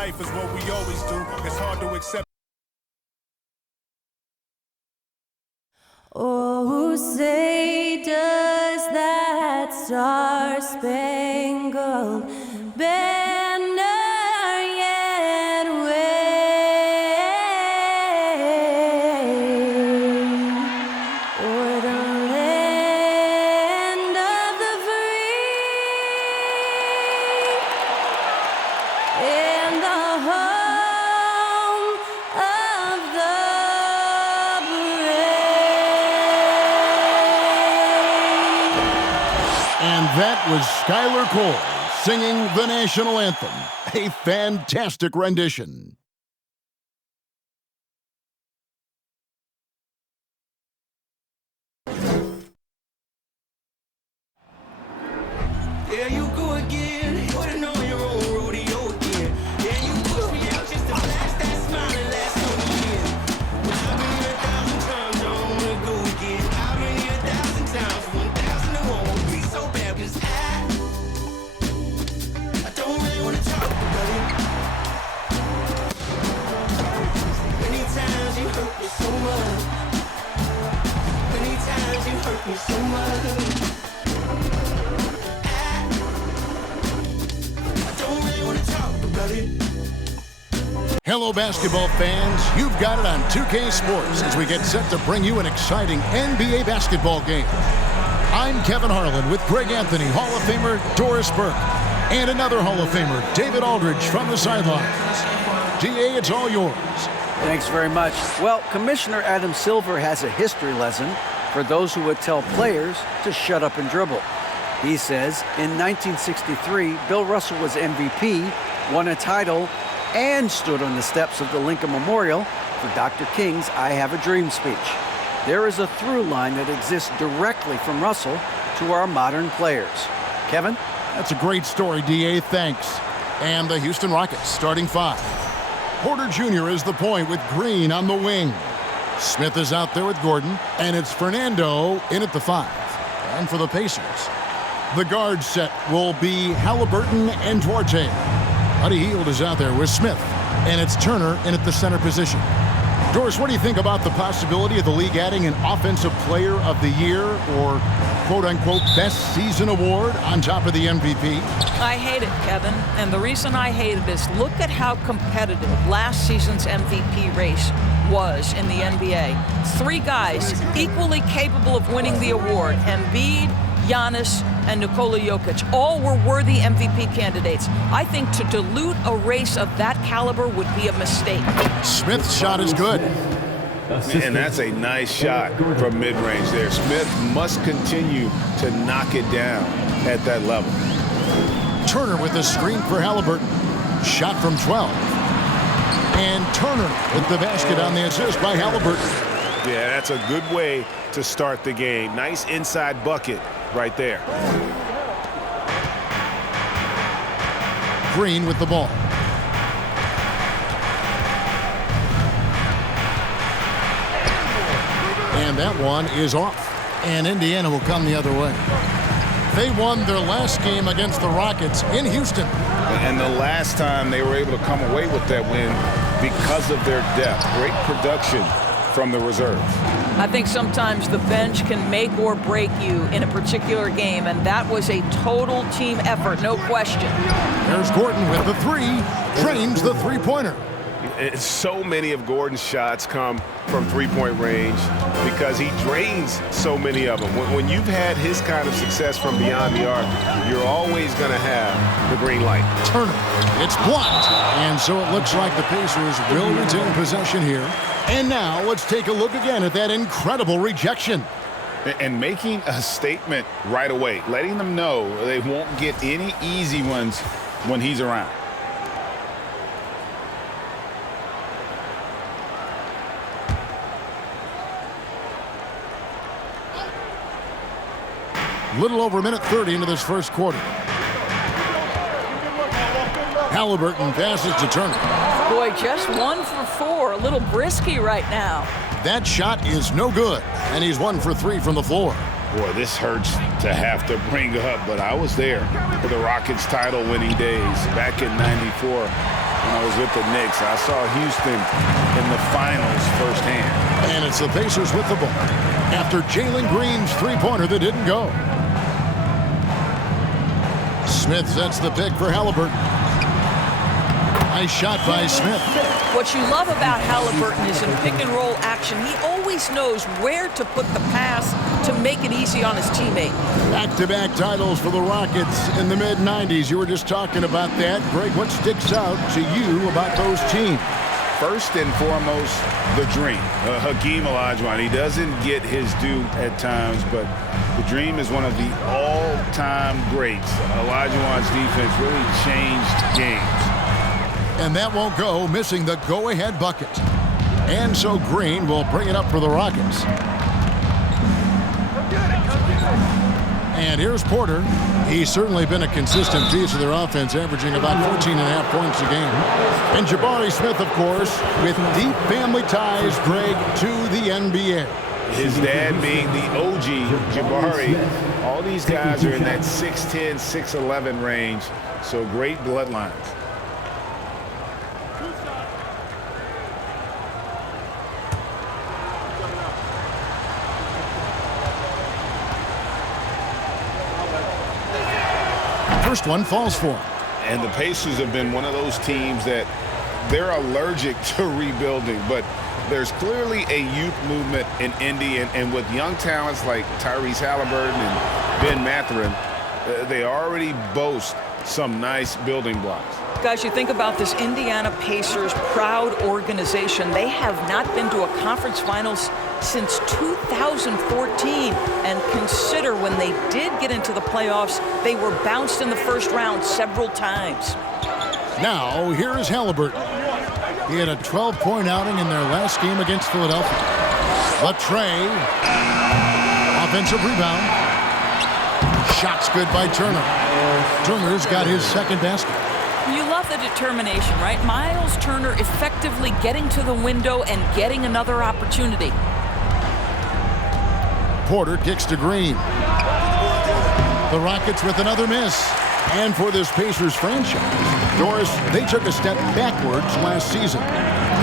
life is what we always do. It's hard to accept. Oh, say does that star-spangled banner yet wave o'er the land of the free and the home of the And that was Skylar Cole singing the national anthem. A fantastic rendition. There you go again. You would've known your own rodeo again. Yeah, you pushed me out just to flash that smile and last on the end. But I've been here 1,000 times, I don't wanna go again. I've been here 1,000 times, 1,000 it won't be so bad, 'cause I don't really wanna talk about it. Many times you hurt me so much. Many times you hurt me so much. Hello, basketball fans. You've got it on 2K Sports as we get set to bring you an exciting NBA basketball game. I'm Kevin Harlan with Greg Anthony, Hall of Famer Doris Burke, and another Hall of Famer, David Aldridge, from the sidelines. DA, it's all yours. Thanks very much. Well, Commissioner Adam Silver has a history lesson for those who would tell players to shut up and dribble. He says in 1963, Bill Russell was MVP, won a title, and stood on the steps of the Lincoln Memorial for Dr. King's I Have a Dream speech. There is a through line that exists directly from Russell to our modern players. Kevin? That's a great story, DA. Thanks. And the Houston Rockets starting five. Porter Jr. is the point with Green on the wing. Smith is out there with Gordon, and it's Fernando in at the five. And for the Pacers, the guard set will be Halliburton and Duarte. Buddy Hield is out there with Smith, and it's Turner in at the center position. Doris, what do you think about the possibility of the league adding an Offensive Player of the Year or quote-unquote best season award on top of the MVP? I hate it, Kevin, and the reason I hate it is look at how competitive last season's MVP race was in the NBA. Three guys equally capable of winning the award: Embiid, Giannis, and Nikola Jokic. All were worthy MVP candidates. I think to dilute a race of that caliber would be a mistake. Smith's shot is good. And that's a nice shot from mid-range there. Smith must continue to knock it down at that level. Turner with a screen for Halliburton. Shot from 12. And Turner with the basket on the assist by Halliburton. Yeah, that's a good way to start the game. Nice inside bucket right there. Green with the ball. And that one is off. And Indiana will come the other way. They won their last game against the Rockets in Houston. And the last time they were able to come away with that win because of their depth. Great production from the reserves. I think sometimes the bench can make or break you in a particular game, and that was a total team effort, no question. There's Gordon with the three, drains the three-pointer. So many of Gordon's shots come from three-point range because he drains so many of them. When you've had his kind of success from beyond the arc, you're always going to have the green light. Turner, it's blocked. And so it looks like the Pacers will retain possession here. And now let's take a look again at that incredible rejection. And making a statement right away, letting them know they won't get any easy ones when he's around. Little over a minute 30 into this first quarter. Halliburton passes to Turner. Boy, just 1 for 4. A little brisky right now. That shot is no good, and he's 1 for 3 from the floor. Boy, this hurts to have to bring up, but I was there for the Rockets title-winning days back in '94. when I was with the Knicks. I saw Houston in the finals firsthand. And it's the Pacers with the ball after Jalen Green's three-pointer that didn't go. Smith sets the pick for Halliburton. Nice shot by Smith. What you love about Halliburton is in pick-and-roll action, he always knows where to put the pass to make it easy on his teammate. Back-to-back titles for the Rockets in the mid-'90s. You were just talking about that. Greg, what sticks out to you about those teams? First and foremost, the dream. Hakeem Olajuwon, he doesn't get his due at times, but the dream is one of the all-time greats. Olajuwon's defense really changed games. And that won't go, missing the go-ahead bucket. And so Green will bring it up for the Rockets. And here's Porter. He's certainly been a consistent piece of their offense, averaging about 14.5 points a game. And Jabari Smith, of course, with deep family ties, Greg, to the NBA. His dad being the OG, Jabari. All these guys are in that 6'10", 6'11" range, so great bloodlines. First one falls for him. And the Pacers have been one of those teams that they're allergic to rebuilding, but there's clearly a youth movement in Indy, and with young talents like Tyrese Halliburton and Ben Mathurin, they already boast some nice building blocks. Guys, you think about this Indiana Pacers proud organization. They have not been to a conference finals since 2014. And consider when they did get into the playoffs, they were bounced in the first round several times. Now, here is Halliburton. He had a 12-point outing in their last game against Philadelphia. Latrey. Offensive rebound. Shot's good by Turner. Turner's got his second basket. You love the determination, right? Miles Turner effectively getting to the window and getting another opportunity. Porter kicks to Green. The Rockets with another miss. And for this Pacers franchise, Doris, they took a step backwards last season.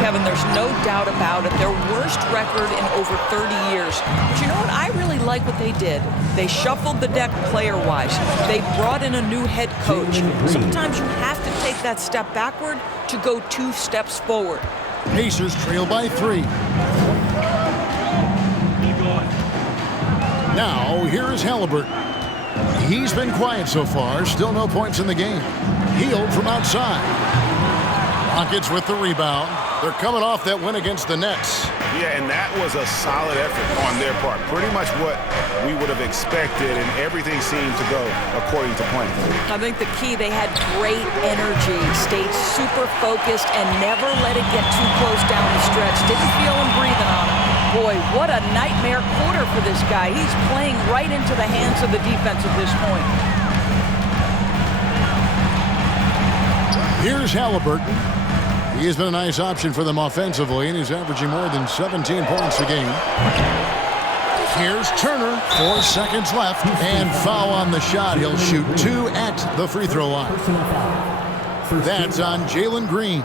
Kevin, there's no doubt about it. Their worst record in over 30 years. But you know what? I really like what they did. They shuffled the deck player-wise. They brought in a new head coach. Sometimes you have to take that step backward to go 2 steps forward. Pacers trail by 3. Now, here is Halliburton. He's been quiet so far. Still no points in the game. Healed from outside. Rockets with the rebound. They're coming off that win against the Nets. Yeah, and that was a solid effort on their part. Pretty much what we would have expected, and everything seemed to go according to plan. I think the key, they had great energy, stayed super focused, and never let it get too close down the stretch. Didn't feel him breathing on him. Boy, what a nightmare quarter for this guy. He's playing right into the hands of the defense at this point. Here's Halliburton. He has been a nice option for them offensively, and he's averaging more than 17 points a game. Here's Turner. 4 seconds left, and foul on the shot. He'll shoot 2 at the free throw line. That's on Jalen Green.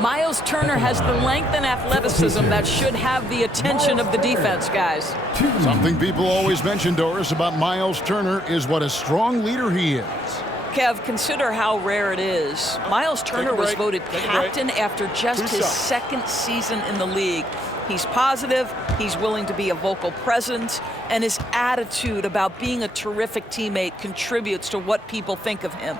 Miles Turner has the length and athleticism that should have the attention of the defense, guys. Something people always mention, Doris, about Miles Turner is what a strong leader he is. Kev, consider how rare it is. Miles Turner was voted captain after just his second season in the league. He's positive, he's willing to be a vocal presence, and his attitude about being a terrific teammate contributes to what people think of him.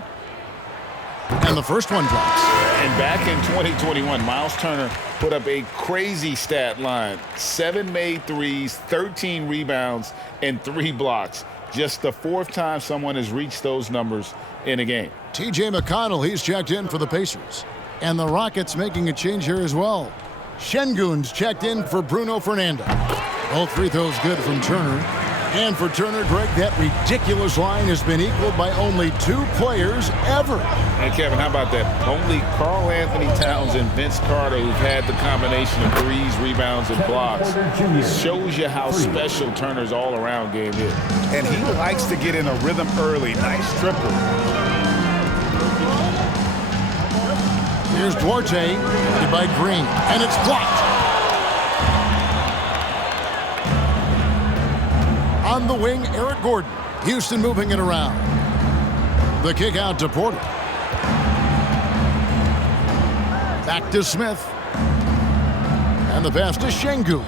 And the first one drops. And back in 2021, Miles Turner put up a crazy stat line. 7 made threes, 13 rebounds, and 3 blocks. Just the 4th time someone has reached those numbers in a game. T.J. McConnell, he's checked in for the Pacers. And the Rockets making a change here as well. Şengün's checked in for Bruno Fernando. Both free throws good from Turner. And for Turner, Greg, that ridiculous line has been equaled by only 2 players ever. And Kevin, how about that? Only Karl Anthony Towns and Vince Carter, who've had the combination of threes, rebounds, and blocks, shows you how special Turner's all-around game is. And he likes to get in a rhythm early. Nice triple. Here's Duarte, headed by Green, and it's blocked. On the wing, Eric Gordon. Houston moving it around. The kick out to Porter. Back to Smith. And the pass to Şengün.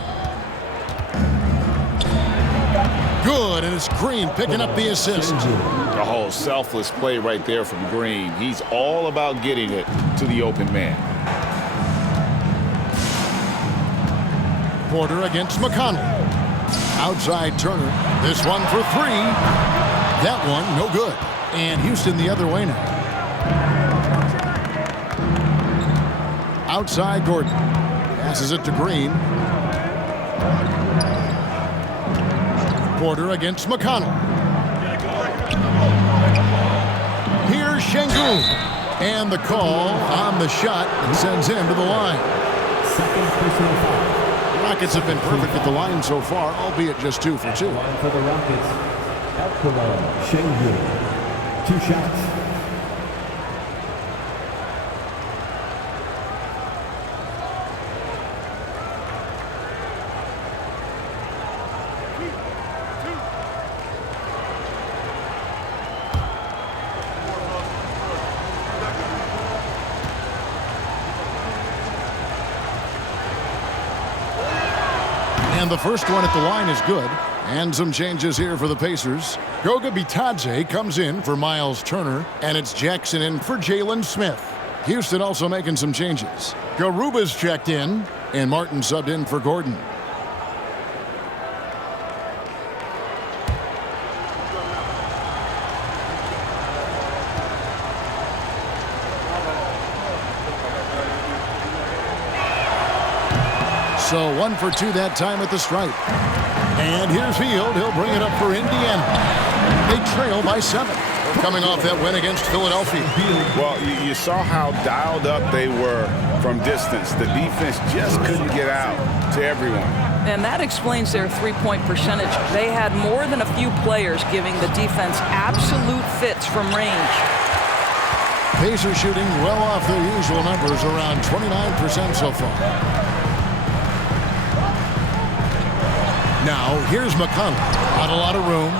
Good, and it's Green picking up the assist. The whole selfless play right there from Green. He's all about getting it to the open man. Porter against McConnell. Outside Turner. This one for three. That one, no good. And Houston the other way now. Outside Gordon. Passes it to Green. Porter against McConnell. Here's Şengün. And the call on the shot that sends him to the line. Second personal foul. Rockets have been perfect at the line so far, albeit just 2 for 2. Line for the Rockets. Alcohol, Şengün. 2 shots. And the first one at the line is good. And some changes here for the Pacers. Goga Bitadze comes in for Miles Turner, and it's Jackson in for Jalen Smith. Houston also making some changes. Garuba's checked in, and Martin subbed in for Gordon. So 1 for 2 that time at the stripe. And here's Hield. He'll bring it up for Indiana. They trail by 7. Coming off that win against Philadelphia. Well, you saw how dialed up they were from distance. The defense just couldn't get out to everyone. And that explains their three-point percentage. They had more than a few players giving the defense absolute fits from range. Pacers shooting well off their usual numbers, around 29% so far. Now, here's McConnell. Not a lot of room.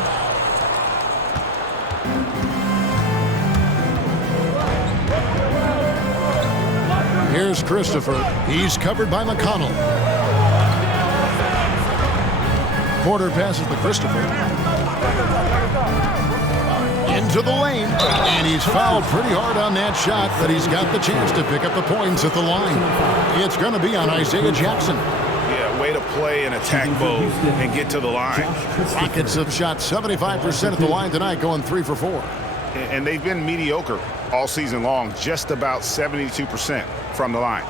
Here's Christopher. He's covered by McConnell. Porter passes to Christopher. Into the lane. And he's fouled pretty hard on that shot, but he's got the chance to pick up the points at the line. It's going to be on Isaiah Jackson. Way to play an attack mode and get to the line. Rockets have shot 75% at the line tonight, going 3 for 4. And they've been mediocre all season long, just about 72% from the line.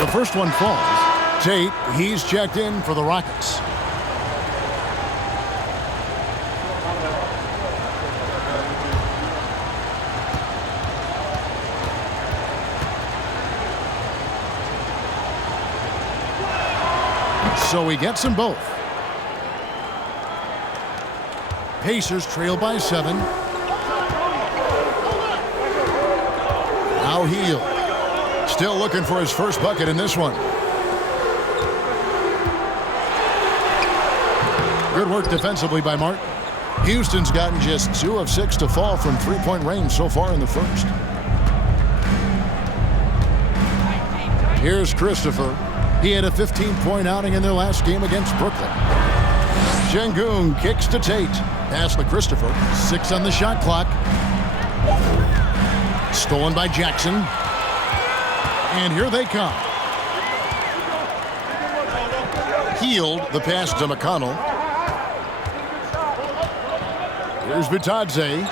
The first one falls. Tate, he's checked in for the Rockets. So he gets them both. Pacers trail by 7. Now Hield. Still looking for his first bucket in this one. Good work defensively by Martin. Houston's gotten just 2 of 6 to fall from three-point range so far in the first. Here's Christopher. He had a 15-point outing in their last game against Brooklyn. Şengün kicks to Tate. Pass to Christopher. 6 on the shot clock. Stolen by Jackson. And here they come. Hield, the pass to McConnell. Here's Bitadze.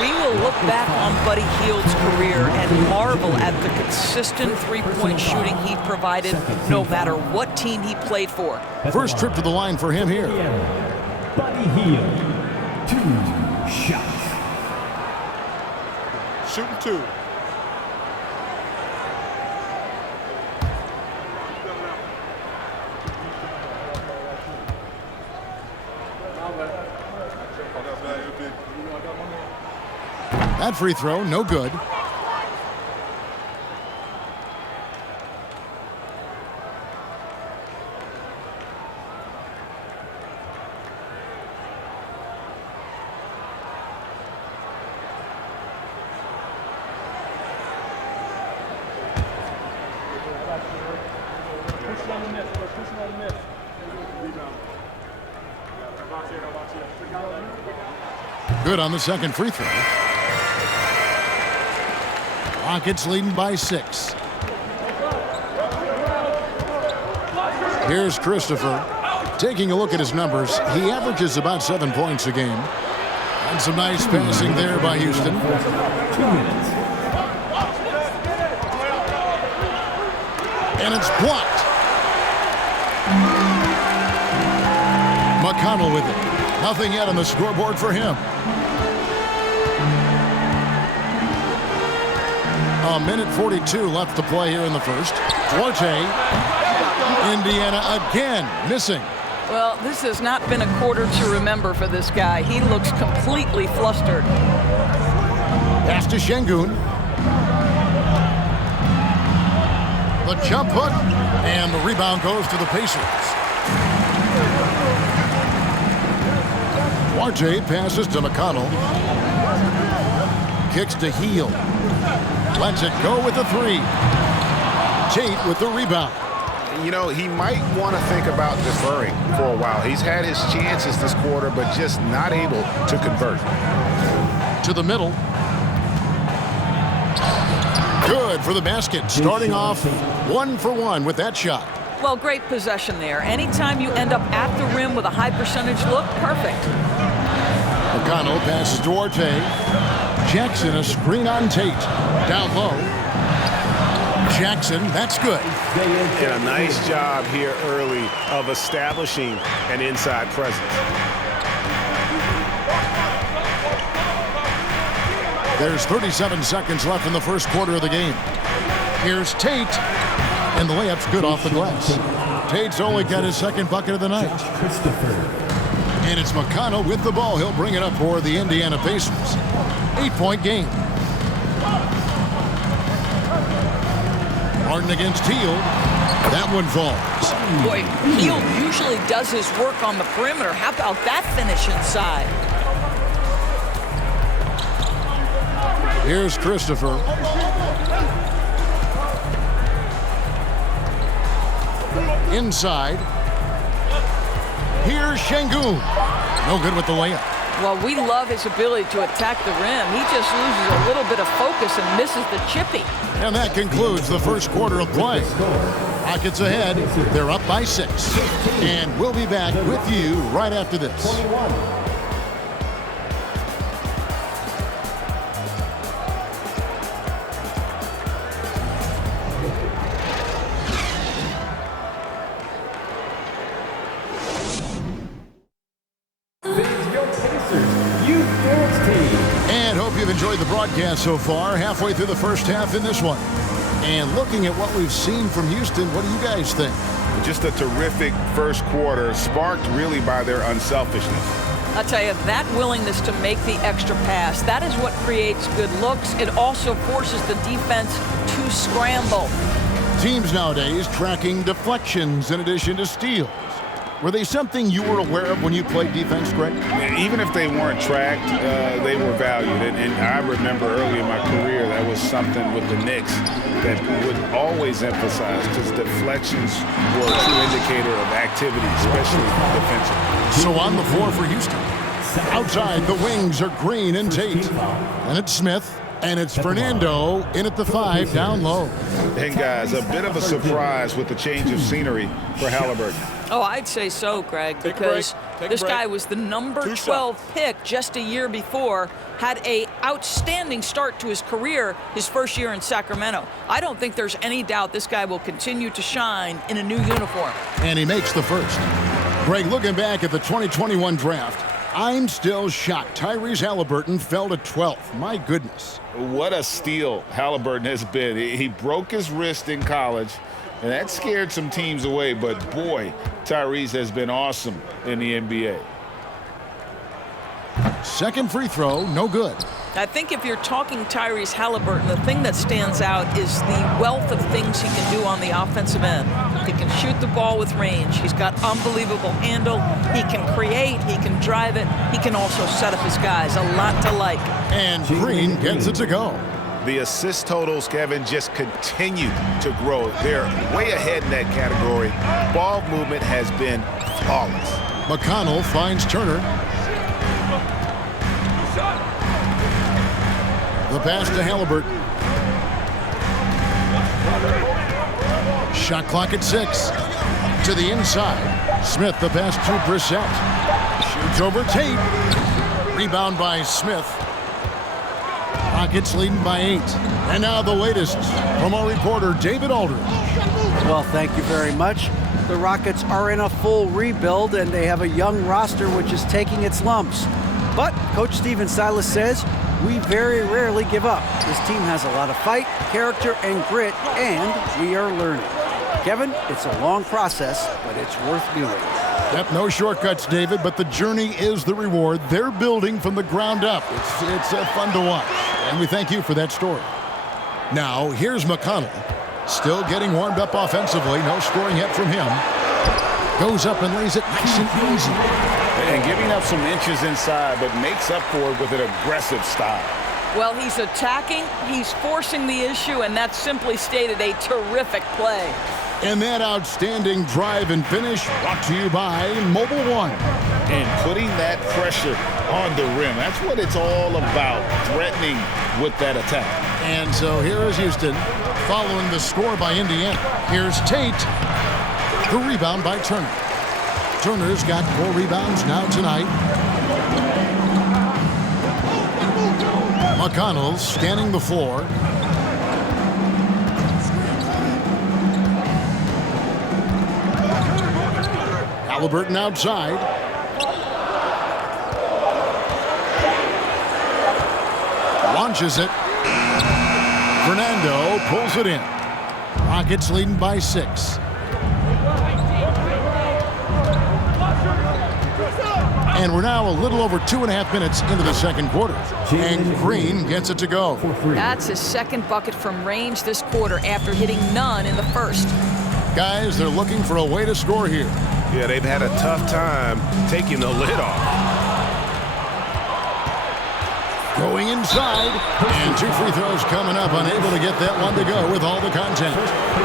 We will look back on Buddy Hield's career and marvel at the consistent three-point shooting he provided no matter what team he played for. First trip to the line for him here. Buddy Hield. 2 shots. Shooting 2. That free throw, no good. Good on the second free throw. Rockets leading by 6. Here's Christopher. Taking a look at his numbers, he averages about 7 points a game. And some nice passing there by Houston. 2 minutes. And it's blocked. McConnell with it. Nothing yet on the scoreboard for him. A minute 42 left to play here in the first. Duarte. Indiana again missing. Well, this has not been a quarter to remember for this guy. He looks completely flustered. Pass to Şengün. The jump hook. And the rebound goes to the Pacers. Duarte passes to McConnell. Kicks to Heel. Lets it go with the 3. Tate with the rebound. You know, he might want to think about deferring for a while. He's had his chances this quarter, but just not able to convert. To the middle. Good for the basket. Starting off 1 for 1 with that shot. Well, great possession there. Anytime you end up at the rim with a high percentage look, perfect. McConnell passes Duarte. Jackson a screen on Tate. Down low. Jackson, that's good. And a nice job here early of establishing an inside presence. There's 37 seconds left in the first quarter of the game. Here's Tate. And the layup's good off the glass. Tate's only got his second bucket of the night. And it's McConnell with the ball. He'll bring it up for the Indiana Pacers. 8-point game. Harden against Hield. That one falls. Boy, Hield usually does his work on the perimeter. How about that finish inside? Here's Christopher. Inside. Here's Şengün. No good with the layup. Well, we love his ability to attack the rim. He just loses a little bit of focus and misses the chippy. And that concludes the first quarter of play. Rockets ahead. They're up by 6. And we'll be back with you right after this. And hope you've enjoyed the broadcast so far. Halfway through the first half in this one. And looking at what we've seen from Houston, what do you guys think? Just a terrific first quarter, sparked really by their unselfishness. I'll tell you, that willingness to make the extra pass, that is what creates good looks. It also forces the defense to scramble. Teams nowadays tracking deflections in addition to steals. Were they something you were aware of when you played defense, Greg? Even if they weren't tracked, they were valued. And I remember early in my career, that was something with the Knicks that would always emphasize, because deflections were a true indicator of activity, especially defensively. So on the floor for Houston. Outside, the wings are Green and Tate. And it's Smith. And it's Fernando in at the 5, down low. And guys, a bit of a surprise with the change of scenery for Halliburton. Oh, I'd say so, Greg, because this guy was the number 12 pick just a year before, had a outstanding start to his career his first year in Sacramento. I don't think there's any doubt this guy will continue to shine in a new uniform. And he makes the first. Greg, looking back at the 2021 draft, I'm still shocked. Tyrese Halliburton fell to 12th. My goodness. What a steal Halliburton has been. He broke his wrist in college, and that scared some teams away. But, boy, Tyrese has been awesome in the NBA. Second free throw, no good. I think if you're talking Tyrese Halliburton, the thing that stands out is the wealth of things he can do on the offensive end. He can shoot the ball with range. He's got unbelievable handle. He can create. He can drive it. He can also set up his guys. A lot to like. And Green gets it to go. The assist totals, Kevin, just continue to grow. They're way ahead in that category. Ball movement has been flawless. McConnell finds Turner. The pass to Halliburton. Shot clock at 6. To the inside. Smith, the pass to Brissett. Shoots over Tate. Rebound by Smith. Rockets leading by 8. And now the latest from our reporter, David Aldridge. Well, thank you very much. The Rockets are in a full rebuild, and they have a young roster which is taking its lumps. But Coach Stephen Silas says, we very rarely give up. This team has a lot of fight, character, and grit, and we are learning. Kevin, it's a long process, but it's worth doing. Yep, no shortcuts, David, but the journey is the reward. They're building from the ground up. It's fun to watch, and we thank you for that story. Now, here's McConnell, still getting warmed up offensively. No scoring yet from him. Goes up and lays it nice and easy. And giving up some inches inside, but makes up for it with an aggressive style. Well, he's attacking, he's forcing the issue, and that's simply stated a terrific play. And that outstanding drive and finish brought to you by Mobile One. And putting that pressure on the rim. That's what it's all about, threatening with that attack. And so here is Houston following the score by Indiana. Here's Tate. The rebound by Turner. Turner's got 4 rebounds now tonight. McConnell scanning the floor. Halliburton outside. Launches it. Fernando pulls it in. Rockets leading by 6. And we're now a little over 2.5 minutes into the second quarter. And Green gets it to go. That's his second bucket from range this quarter after hitting none in the first. Guys, they're looking for a way to score here. Yeah, they've had a tough time taking the lid off. Going inside. And 2 free throws coming up. Unable to get that one to go with all the content.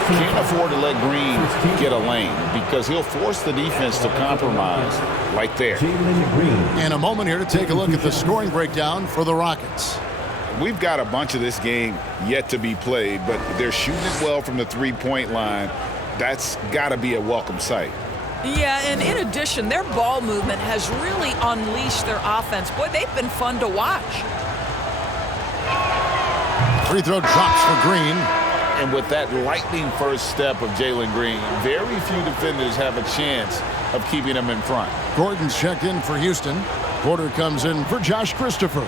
Can't afford to let Green get a lane because he'll force the defense to compromise right there. And a moment here to take a look at the scoring breakdown for the Rockets. We've got a bunch of this game yet to be played, but they're shooting it well from the three-point line. That's got to be a welcome sight. Yeah, and in addition, their ball movement has really unleashed their offense. Boy, they've been fun to watch. Free throw drops for Green. And with that lightning first step of Jalen Green, very few defenders have a chance of keeping him in front. Gordon's checked in for Houston. Porter comes in for Josh Christopher.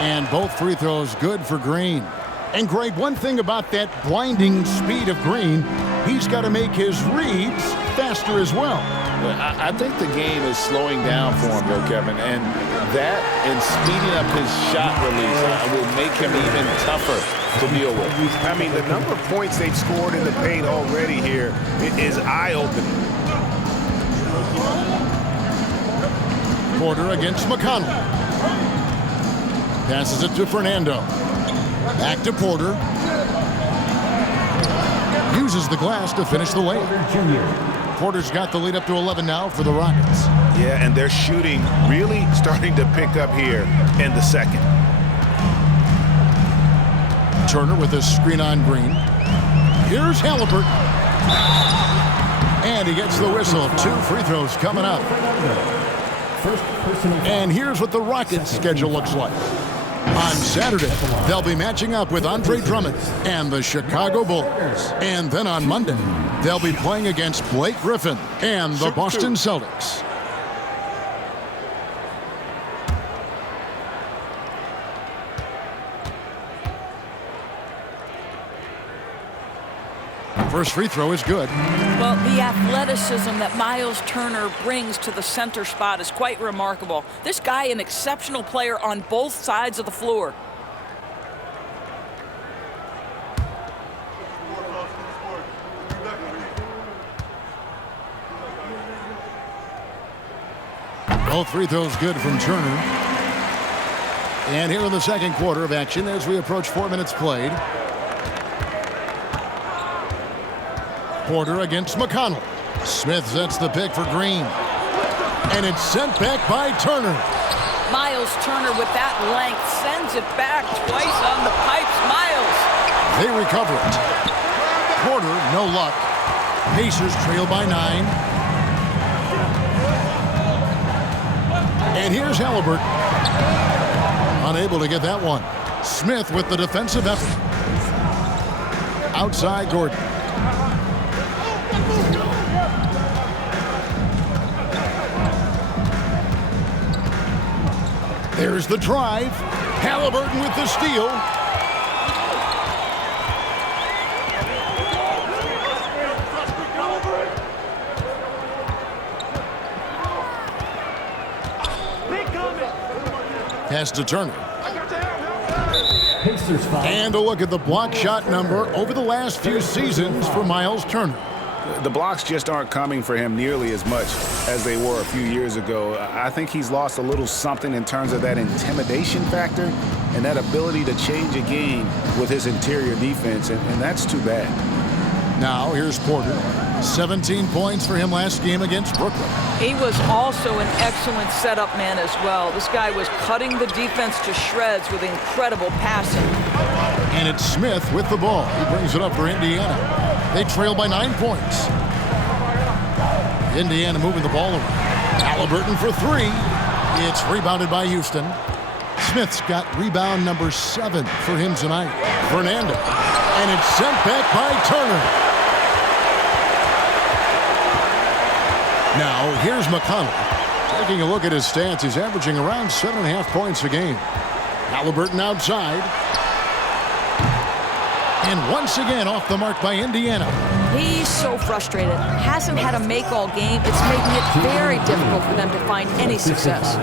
And both free throws good for Green. And Greg, one thing about that blinding speed of Green, he's got to make his reads faster as well. I think the game is slowing down for him, though, Kevin, and that and speeding up his shot release will make him even tougher to deal with. I mean, the number of points they've scored in the paint already here is eye-opening. Porter against McConnell. Passes it to Fernando. Back to Porter. Uses the glass to finish the layup. Porter's got the lead up to 11 now for the Rockets. Yeah, and their shooting really starting to pick up here in the second. Turner with a screen on Green. Here's Halliburton. And he gets the whistle. 2 free throws coming up. And here's what the Rockets' schedule looks like. On Saturday, they'll be matching up with Andre Drummond and the Chicago Bulls. And then on Monday, they'll be playing against Blake Griffin and the Boston Celtics. First free throw is good. Well, the athleticism that Miles Turner brings to the center spot is quite remarkable. This guy, an exceptional player on both sides of the floor. Both free throws good from Turner. And here in the second quarter of action as we approach 4 minutes played. Porter against McConnell. Smith sets the pick for Green. And it's sent back by Turner. Miles Turner with that length sends it back twice on the pipes. Miles. They recover it. Porter, no luck. Pacers trail by 9. And here's Halliburton. Unable to get that one. Smith with the defensive effort. Outside Gordon. There's the drive. Halliburton with the steal. Pass to Turner. And a look at the block shot number over the last few seasons for Miles Turner. The blocks just aren't coming for him nearly as much as they were a few years ago. I think he's lost a little something in terms of that intimidation factor and that ability to change a game with his interior defense, and that's too bad. Now here's Porter. 17 points for him last game against Brooklyn. He was also an excellent setup man as well. This guy was cutting the defense to shreds with incredible passing. And it's Smith with the ball. He brings it up for Indiana. They trail by 9 points. Indiana moving the ball around. Halliburton for 3. It's rebounded by Houston. Smith's got rebound number 7 for him tonight. Fernando. And it's sent back by Turner. Now, here's McConnell. Taking a look at his stats, he's averaging around 7.5 points a game. Halliburton outside. And once again off the mark by Indiana. He's so frustrated. Hasn't had a make-all game. It's making it very difficult for them to find any success.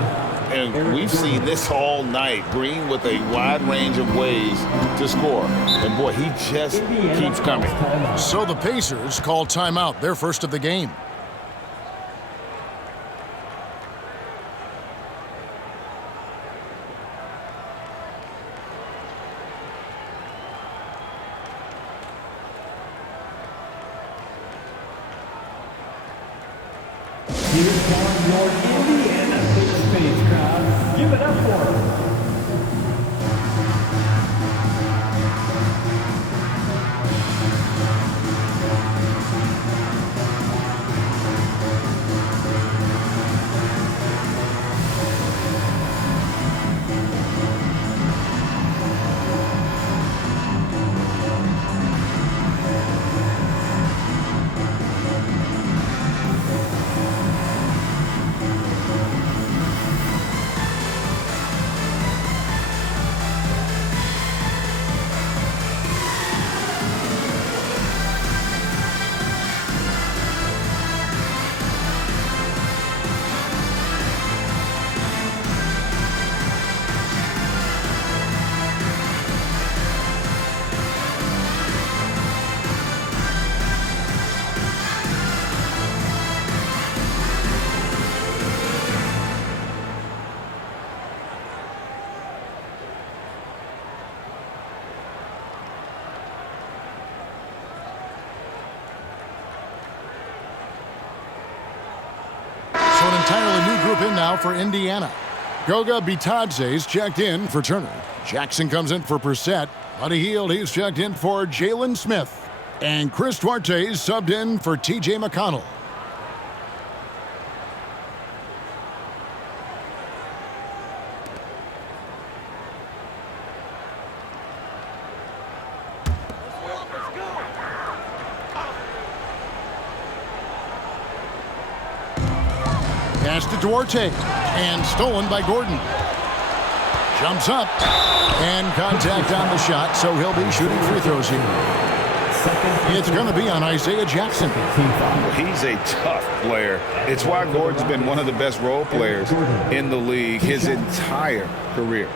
And we've seen this all night. Green with a wide range of ways to score. And boy, he just keeps coming. So the Pacers call timeout, their first of the game. Here's one your Indiana Pacers crowd. Give it up for him. So an entirely new group in now for Indiana. Goga Bitadze's checked in for Turner. Jackson comes in for Brissett. Buddy Hield, he's checked in for Jalen Smith. And Chris Duarte's subbed in for T.J. McConnell. Pass to Duarte, and stolen by Gordon. Jumps up, and contact on the shot, so he'll be shooting free throws here. It's going to be on Isaiah Jackson. He's a tough player. It's why Gordon's been one of the best role players in the league his entire career.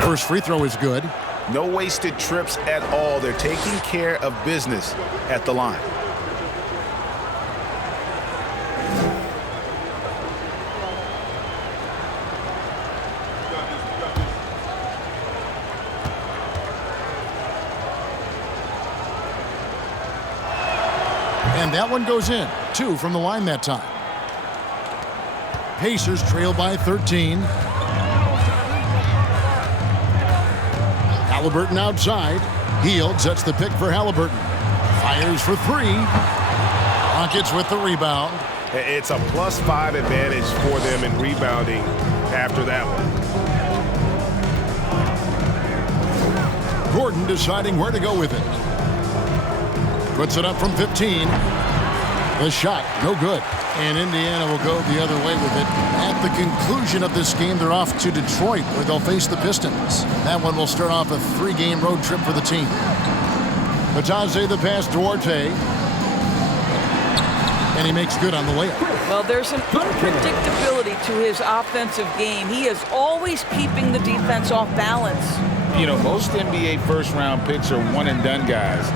First free throw is good. No wasted trips at all. They're taking care of business at the line. And that one goes in. 2 from the line that time. Pacers trail by 13. Halliburton outside. Hield sets the pick for Halliburton. Fires for 3. Rockets with the rebound. It's a +5 advantage for them in rebounding after that one. Gordon deciding where to go with it. Puts it up from 15. The shot, no good. And Indiana will go the other way with it. At the conclusion of this game, they're off to Detroit, where they'll face the Pistons. That one will start off a 3-game road trip for the team. Batadze the pass, Duarte. And he makes good on the layup. Well, there's an unpredictability to his offensive game. He is always keeping the defense off balance. You know, most NBA first-round picks are one-and-done guys.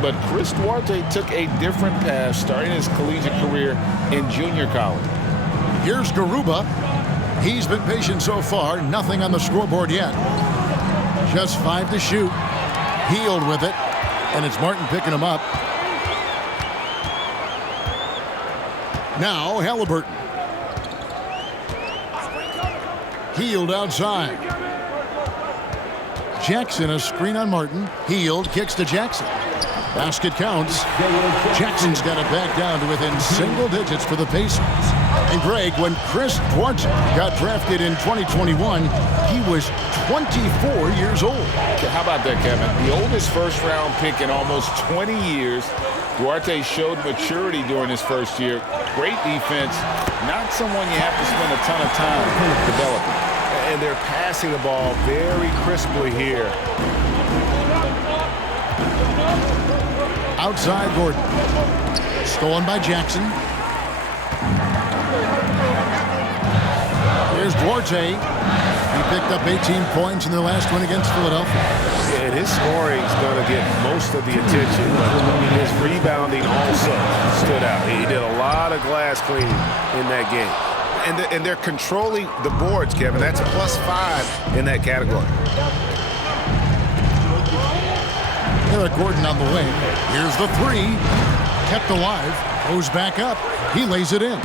But Chris Duarte took a different path starting his collegiate career in junior college. Here's Garuba. He's been patient so far. Nothing on the scoreboard yet. Just 5 to shoot. Hield with it. And it's Martin picking him up. Now Halliburton. Hield outside. Jackson, a screen on Martin. Hield kicks to Jackson. Basket counts. Jackson's got it back down to within single digits for the Pacers. And Greg, when Chris Duarte got drafted in 2021, he was 24 years old. How about that, Kevin? The oldest first-round pick in almost 20 years. Duarte showed maturity during his first year. Great defense. Not someone you have to spend a ton of time developing. And they're passing the ball very crisply here. Outside Gordon. Stolen by Jackson. Here's Duarte. He picked up 18 points in their last win against Philadelphia. And his scoring is going to get most of the attention, but his rebounding also stood out. He did a lot of glass cleaning in that game. And they're controlling the boards, Kevin. That's a +5 in that category. Eric Gordon on the wing. Here's the 3. Kept alive. Goes back up. He lays it in.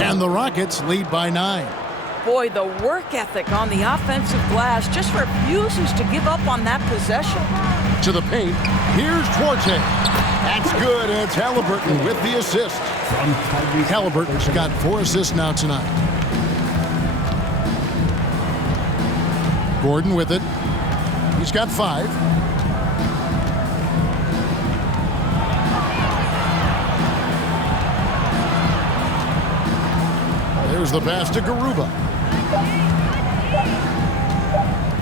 And the Rockets lead by 9. Boy, the work ethic on the offensive glass just refuses to give up on that possession. To the paint. Here's Duarte. That's good. And it's Halliburton with the assist. Halliburton's got 4 assists now tonight. Gordon with it. He's got 5. There's the pass to Garuba.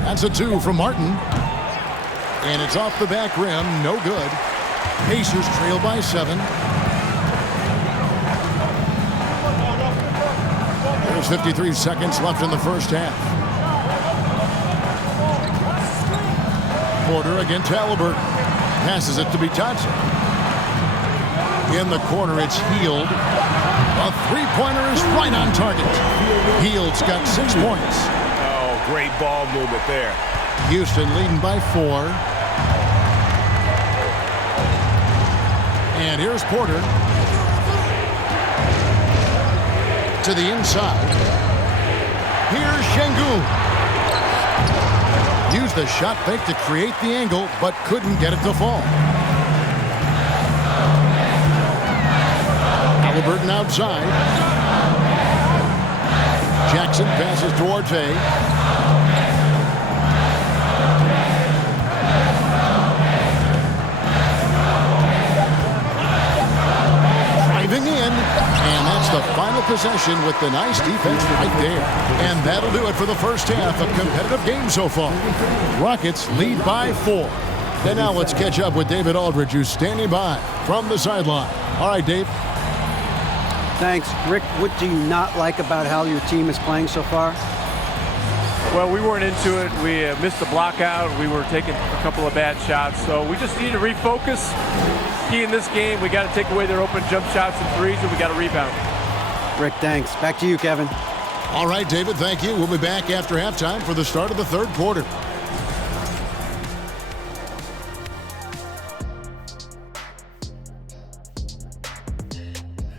That's a 2 from Martin. And it's off the back rim. No good. Pacers trail by 7. There's 53 seconds left in the first half. Porter against Halliburton. Passes it to Batadze. In the corner, it's Hield. A 3-pointer is right on target. Hield's got 6 points. Oh, great ball movement there. Houston leading by 4. And here's Porter. To the inside. Here's Şengün. Used the shot fake to create the angle, but couldn't get it to fall. Halliburton outside. Jackson passes Duarte. driving in, and that's the final possession with the nice defense right there. And that'll do it for the first half. A competitive game so far. Rockets lead by 4. And now let's catch up with David Aldridge, who's standing by from the sideline. All right, Dave. Thanks. Rick, what do you not like about how your team is playing so far? Well, we weren't into it. We missed the block out. We were taking a couple of bad shots. So we just need to refocus. Key in this game, we got to take away their open jump shots and threes, and we got to rebound. Rick, thanks. Back to you, Kevin. All right, David, thank you. We'll be back after halftime for the start of the third quarter.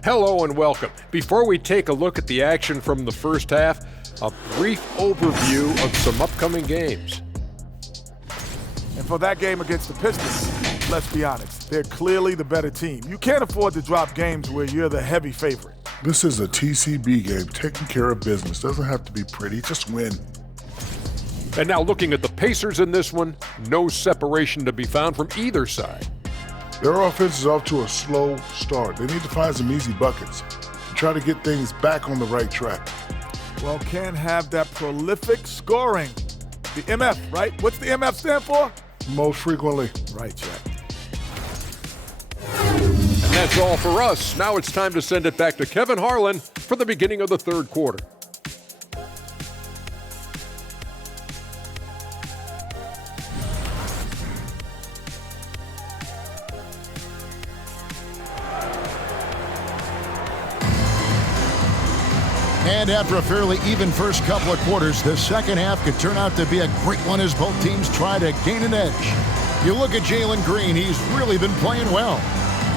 Hello and welcome. Before we take a look at the action from the first half, a brief overview of some upcoming games. And for that game against the Pistons, let's be honest, they're clearly the better team. You can't afford to drop games where you're the heavy favorite. This is a TCB game, taking care of business. Doesn't have to be pretty, just win. And now looking at the Pacers in this one, no separation to be found from either side. Their offense is off to a slow start. They need to find some easy buckets and try to get things back on the right track. Well, can't have that prolific scoring. The MF, right? What's the MF stand for? Most frequently. Right, Jack. And that's all for us. Now it's time to send it back to Kevin Harlan for the beginning of the third quarter. And after a fairly even first couple of quarters, the second half could turn out to be a great one as both teams try to gain an edge. You look at Jalen Green, he's really been playing well.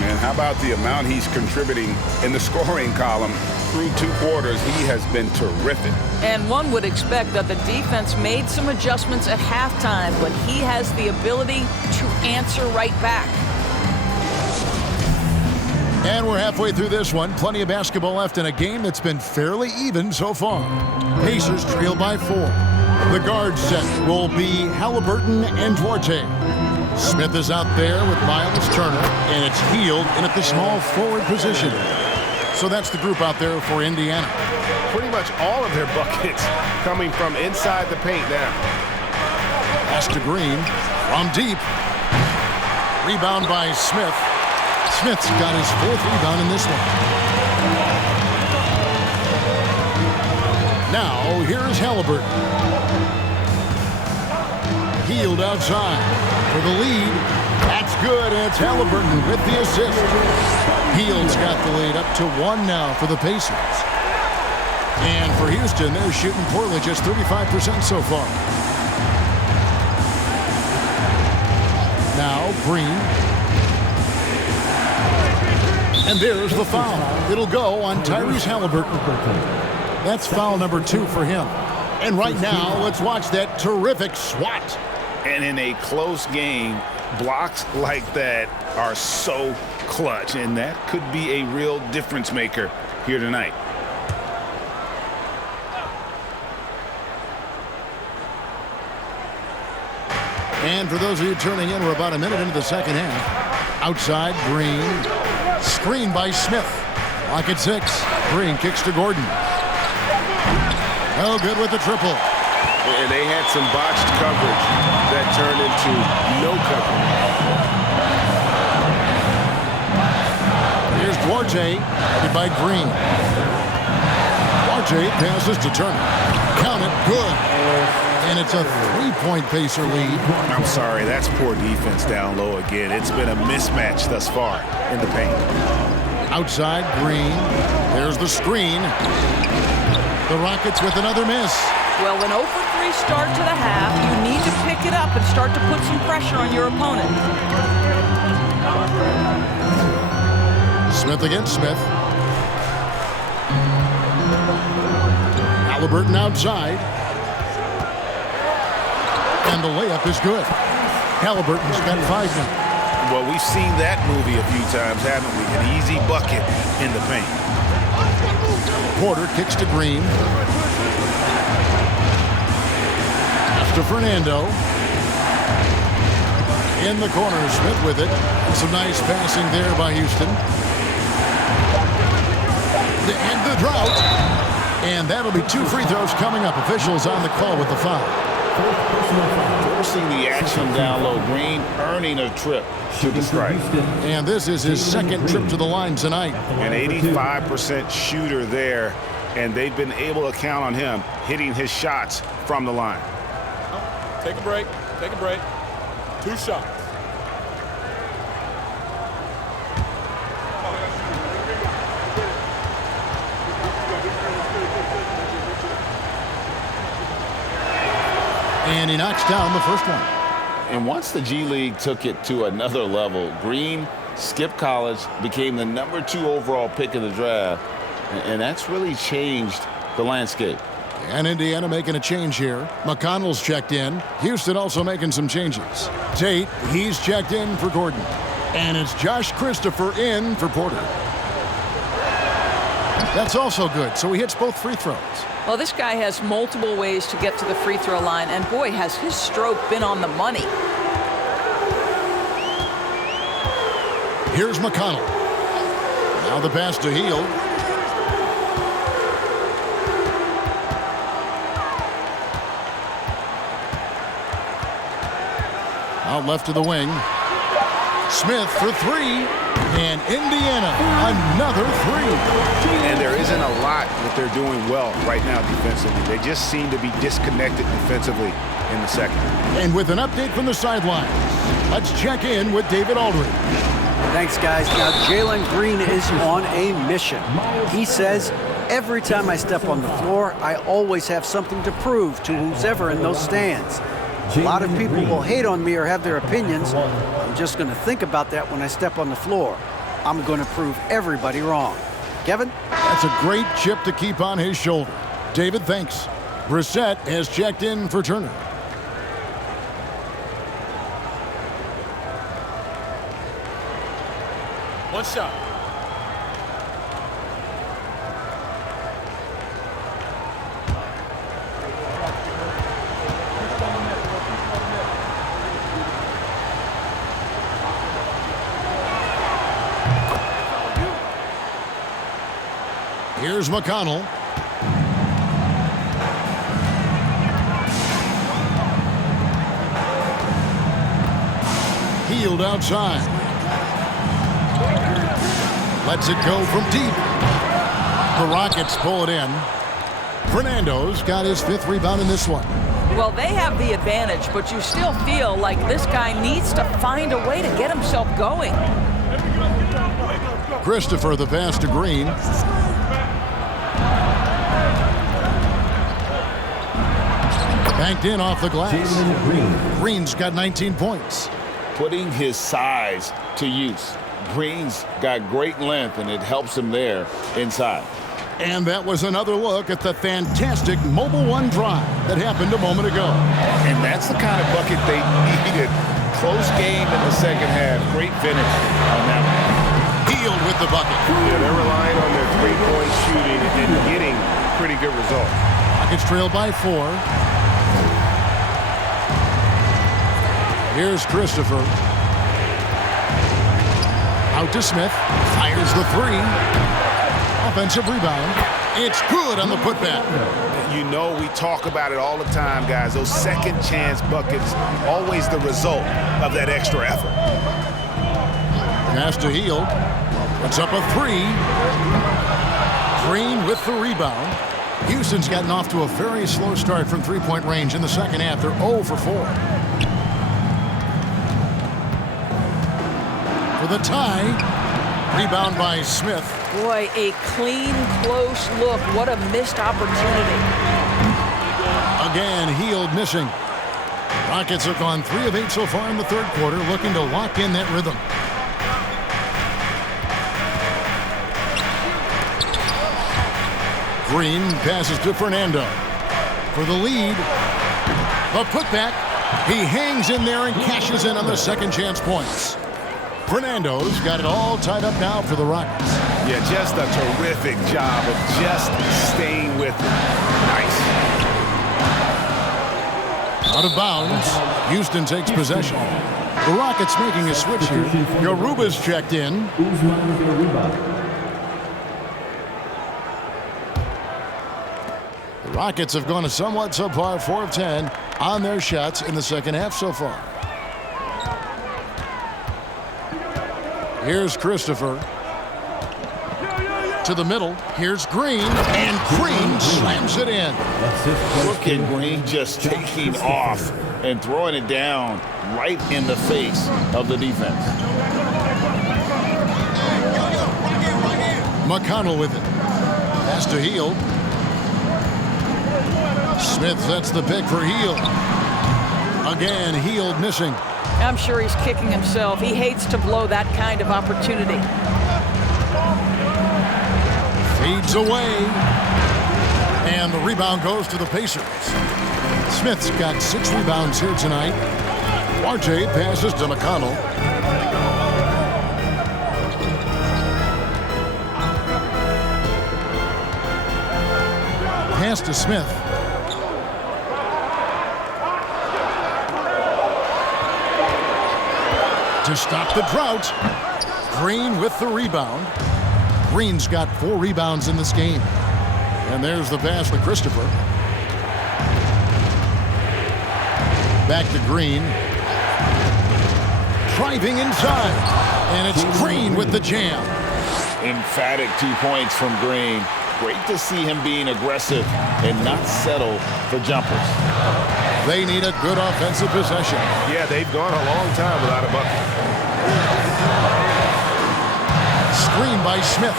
Man, how about the amount he's contributing in the scoring column? Through 2 quarters, he has been terrific. And one would expect that the defense made some adjustments at halftime, but he has the ability to answer right back. And we're halfway through this one. Plenty of basketball left in a game that's been fairly even so far. Pacers trail by 4. The guard set will be Halliburton and Duarte. Smith is out there with Miles Turner, and it's Hield in at the small forward position. So that's the group out there for Indiana. Pretty much all of their buckets coming from inside the paint now. Pass to Green from deep. Rebound by Smith. Smith's got his 4th rebound in this one. Now, here's Halliburton. Hield outside for the lead. That's good, and it's Halliburton with the assist. Hield's got the lead up to 1 now for the Pacers. And for Houston, they're shooting poorly, just 35% so far. Now, Green. And there's the foul. It'll go on Tyrese Halliburton. That's foul number 2 for him. And right now, let's watch that terrific swat. And in a close game, blocks like that are so clutch, and that could be a real difference maker here tonight. And for those of you tuning in, we're about a minute into the second half. Outside, Green. Screen by Smith. Lock at 6. Green kicks to Gordon. Oh, good with the triple. And they had some botched coverage that turned into no coverage. Here's Duarte, headed by Green. Duarte passes to Turner. Count it, good. And it's a 3-point Pacer lead. I'm sorry, that's poor defense down low again. It's been a mismatch thus far in the paint. Outside, Green. There's the screen. The Rockets with another miss. Well, an 0-for-3 start to the half. You need to pick it up and start to put some pressure on your opponent. Smith against Smith. Halliburton outside. And the layup is good. Halliburton's got 5 now. Well, we've seen that movie a few times, haven't we? An easy bucket in the paint. Porter kicks to Green. Pass to Fernando. In the corner, Smith with it. Some nice passing there by Houston. to end the drought. And that'll be 2 free throws coming up. Officials on the call with the foul. Forcing the action down low. Green earning a trip to the strike. And this is his second trip to the line tonight. An 85% shooter there, and they've been able to count on him hitting his shots from the line. Take a break. Take a break. 2 shots. And he knocks down the first one. And once the G League took it to another level, Green skipped college, became the #2 overall pick in the draft, and that's really changed the landscape. And Indiana making a change here. McConnell's checked in. Houston also making some changes. Tate, he's checked in for Gordon. And it's Josh Christopher in for Porter. That's also good, so he hits both free throws. Well, this guy has multiple ways to get to the free throw line, and boy, has his stroke been on the money. Here's McConnell. Now the pass to Hield. Out left to the wing. Smith for 3. And Indiana, another 3. And there isn't a lot that they're doing well right now defensively. They just seem to be disconnected defensively in the second. And with an update from the sidelines, let's check in with David Aldridge. Thanks, guys. Now, Jalen Green is on a mission. He says, every time I step on the floor, I always have something to prove to who's ever in those stands. A lot of people will hate on me or have their opinions. I'm just going to think about that when I step on the floor. I'm going to prove everybody wrong. Kevin? That's a great chip to keep on his shoulder. David, thanks. Brissett has checked in for Turner. One shot. Here's McConnell. Hield outside. Lets it go from deep. The Rockets pull it in. Fernando's got his 5th rebound in this one. Well, they have the advantage, but you still feel like this guy needs to find a way to get himself going. Christopher, the pass to Green. Banked in off the glass. Green's got 19 points. Putting his size to use. Green's got great length, and it helps him there inside. And that was another look at the fantastic Mobile One drive that happened a moment ago. And that's the kind of bucket they needed. Close game in the second half. Great finish on that one. Hield with the bucket. Yeah, they're relying on their three-point shooting and getting pretty good results. Rockets trailed by 4. Here's Christopher. Out to Smith. Fires the 3. Offensive rebound. It's good on the putback. You know, we talk about it all the time, guys. Those second chance buckets, always the result of that extra effort. Pass to Hield. Puts up a 3. Green with the rebound. Houston's gotten off to a very slow start from three-point range in the second half. They're 0 for 4. For the tie. Rebound by Smith. Boy, a clean, close look. What a missed opportunity. Again, Hield missing. Rockets have gone 3 of 8 so far in the third quarter, looking to lock in that rhythm. Green passes to Fernando. For the lead. A putback. He hangs in there and cashes in on the second chance points. Fernando's got it all tied up now for the Rockets. Yeah, just a terrific job of just staying with it. Nice. Out of bounds. Houston takes possession. The Rockets making a switch here. Yoruba's checked in. Rockets have gone a somewhat subpar 4 of 10 on their shots in the second half so far. Here's Christopher. To the middle. Here's Green. And Green slams it in. Look at Green just taking off and throwing it down right in the face of the defense. McConnell with it. Pass to Hield. Smith sets the pick for Hield. Again, Hield missing. I'm sure he's kicking himself. He hates to blow that kind of opportunity. Fades away. And the rebound goes to the Pacers. Smith's got 6 rebounds here tonight. Duarte passes to McConnell. Pass to Smith. To stop the drought. Green with the rebound. Green's got 4 rebounds in this game. And there's the pass to Christopher. Back to Green. Driving inside. And it's Green with the jam. Emphatic 2 points from Green. Great to see him being aggressive and not settle for jumpers. They need a good offensive possession. Yeah, they've gone a long time without a bucket. Screen by Smith.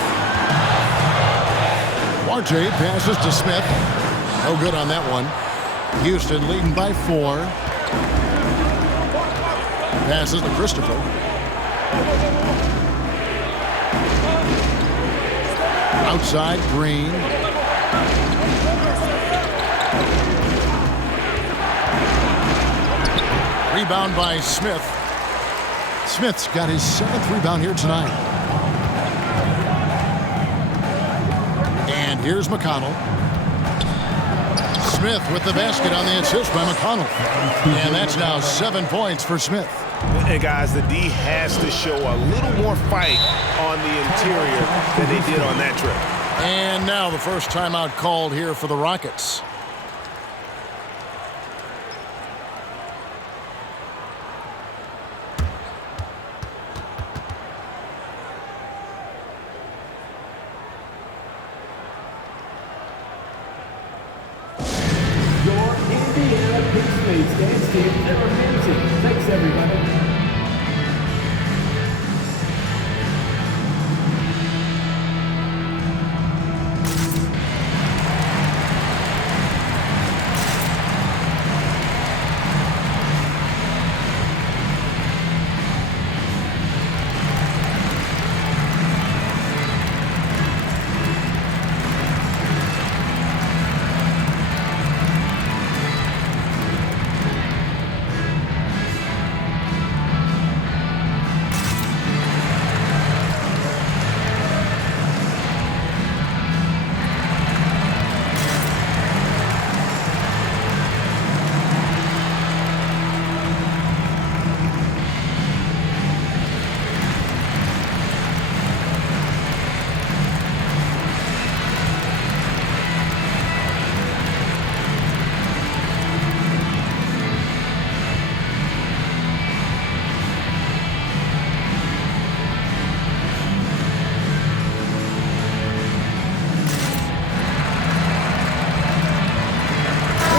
Duarte passes to Smith. No good on that one. Houston leading by 4. Passes to Christopher. Outside, Green. Rebound by Smith. Smith's got his 7th rebound here tonight. And here's McConnell. Smith with the basket on the assist by McConnell. And that's now 7 points for Smith. And guys, the D has to show a little more fight on the interior than they did on that trip. And now the first timeout called here for the Rockets. Your Indiana Pacers dance team, they're amazing. Thanks, everybody.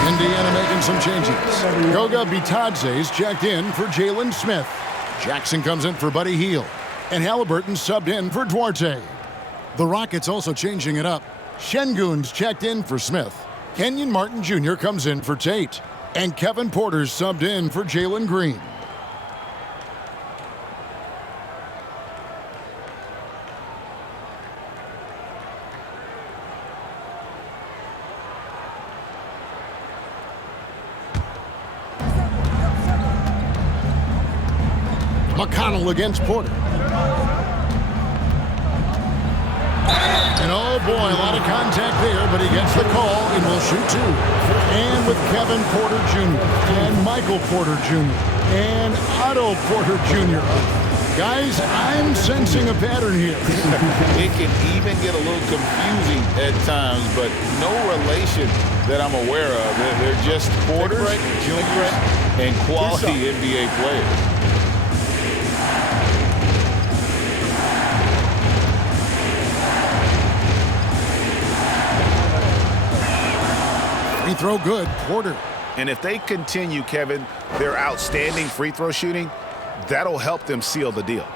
Indiana making some changes. Goga Bitadze's checked in for Jalen Smith. Jackson comes in for Buddy Hield. And Halliburton subbed in for Duarte. The Rockets also changing it up. Şengün's checked in for Smith. Kenyon Martin Jr. comes in for Tate. And Kevin Porter's subbed in for Jalen Green. McConnell against Porter. And oh boy, a lot of contact there, but he gets the call and will shoot 2. And with Kevin Porter Jr. and Michael Porter Jr. and Otto Porter Jr. Guys, I'm sensing a pattern here. It can even get a little confusing at times, but no relation that I'm aware of. They're just quarters, juniors, and quality NBA players. Free throw good, Porter. And if they continue, Kevin, their outstanding free throw shooting, that'll help them seal the deal.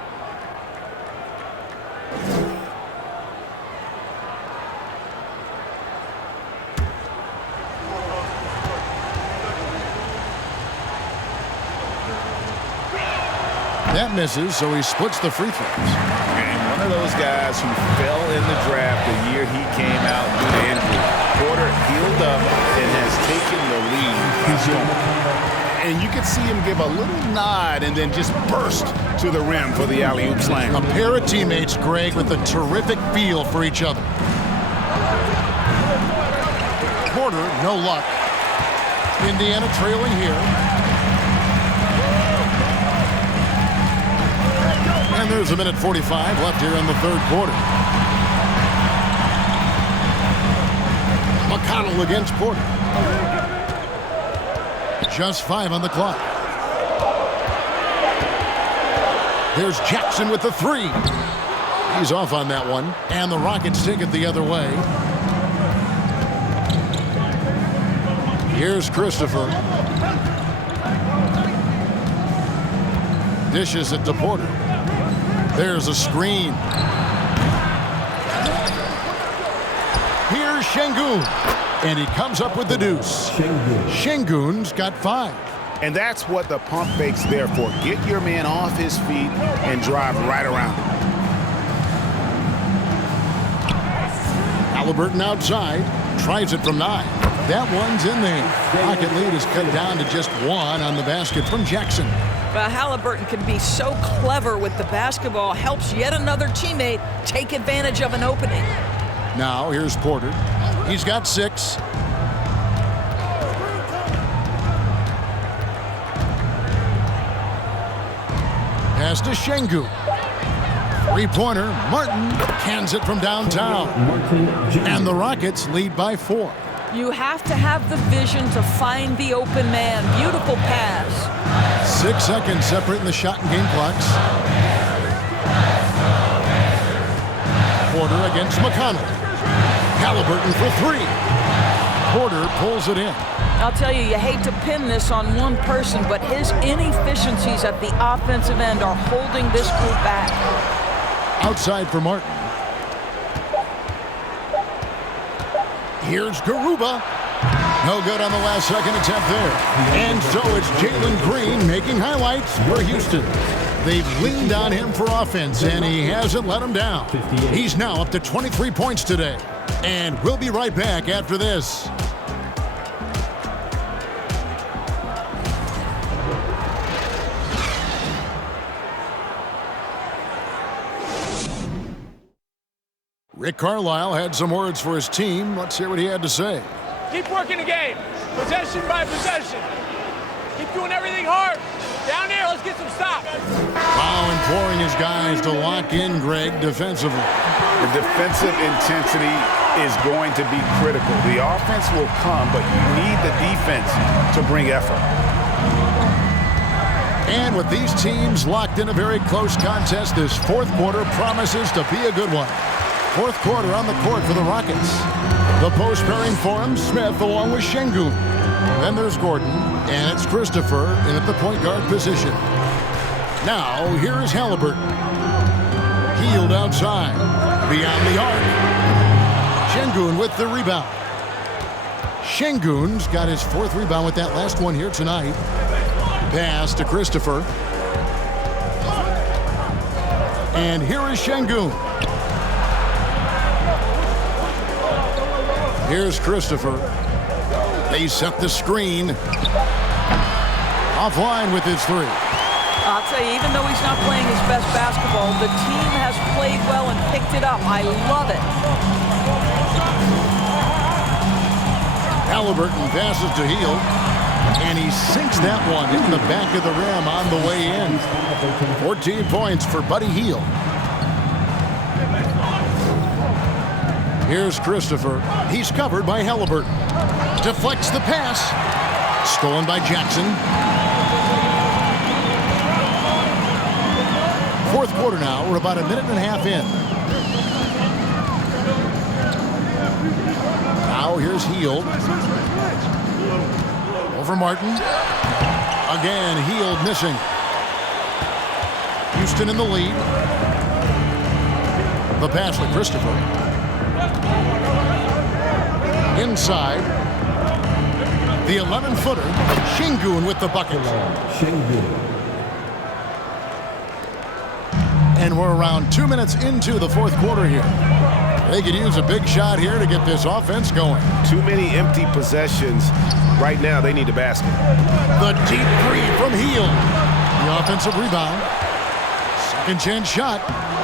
That misses, so he splits the free throws. And one of those guys who fell in the draft the year he came out due to injury. Porter healed up and has taken the lead by storm. And you can see him give a little nod and then just burst to the rim for the alley-oop slam. A pair of teammates, Greg, with a terrific feel for each other. Porter, no luck. Indiana trailing here. And there's a minute 45 left here in the third quarter. McConnell against Porter. Just 5 on the clock. There's Jackson with the 3. He's off on that one. And the Rockets take it the other way. Here's Christopher. Dishes it to Porter. There's a screen. Here's Şengün. And he comes up with the deuce. Şengün's got 5. And that's what the pump fake's there for. Get your man off his feet and drive right around him. Halliburton outside. Tries it from 9. That one's in there. Rocket lead is cut down to just 1 on the basket from Jackson. But Halliburton can be so clever with the basketball, helps yet another teammate take advantage of an opening. Now here's Porter. He's got 6. Pass to Şengün. Three-pointer. Martin cans it from downtown. And the Rockets lead by 4. You have to have the vision to find the open man. Beautiful pass. 6 seconds separating the shot and game clocks. Porter against McConnell. Halliburton for 3. Porter pulls it in. I'll tell you, you hate to pin this on one person, but his inefficiencies at the offensive end are holding this group back. Outside for Martin. Here's Garuba. No good on the last second attempt there. And so it's Jalen Green making highlights for Houston. They've leaned on him for offense, and he hasn't let them down. He's now up to 23 points today. And we'll be right back after this. Rick Carlisle had some words for his team. Let's hear what he had to say. Keep working the game, possession by possession. Keep doing everything hard. Down there, let's get some stops. Wow, imploring his guys to lock in, Greg, defensively. The defensive intensity is going to be critical. The offense will come, but you need the defense to bring effort. And with these teams locked in a very close contest, this fourth quarter promises to be a good one. Fourth quarter on the court for the Rockets. The post pairing for him, Smith along with Şengün. Then there's Gordon, and it's Christopher in at the point guard position. Now, here's Halliburton. Healed outside, beyond the arc. Şengün with the rebound. Şengün's got his 4th rebound with that last one here tonight. Pass to Christopher. And here is Şengün. Here's Christopher. They set the screen. Offline with his 3. I'll tell you, even though he's not playing his best basketball, the team has played well and picked it up. I love it. Halliburton passes to Hield. And he sinks that one in the back of the rim on the way in. 14 points for Buddy Hield. Here's Christopher. He's covered by Halliburton. Deflects the pass. Stolen by Jackson. Fourth quarter now. We're about a minute and a half in. Now here's Hield. Over Martin. Again, Hield missing. Houston in the lead. The pass to Christopher. Inside. The 11-footer. Şengün with the bucket. And we're around 2 minutes into the fourth quarter here. They could use a big shot here to get this offense going. Too many empty possessions. Right now, they need a basket. The deep three from Hield. The offensive rebound. Second chance shot.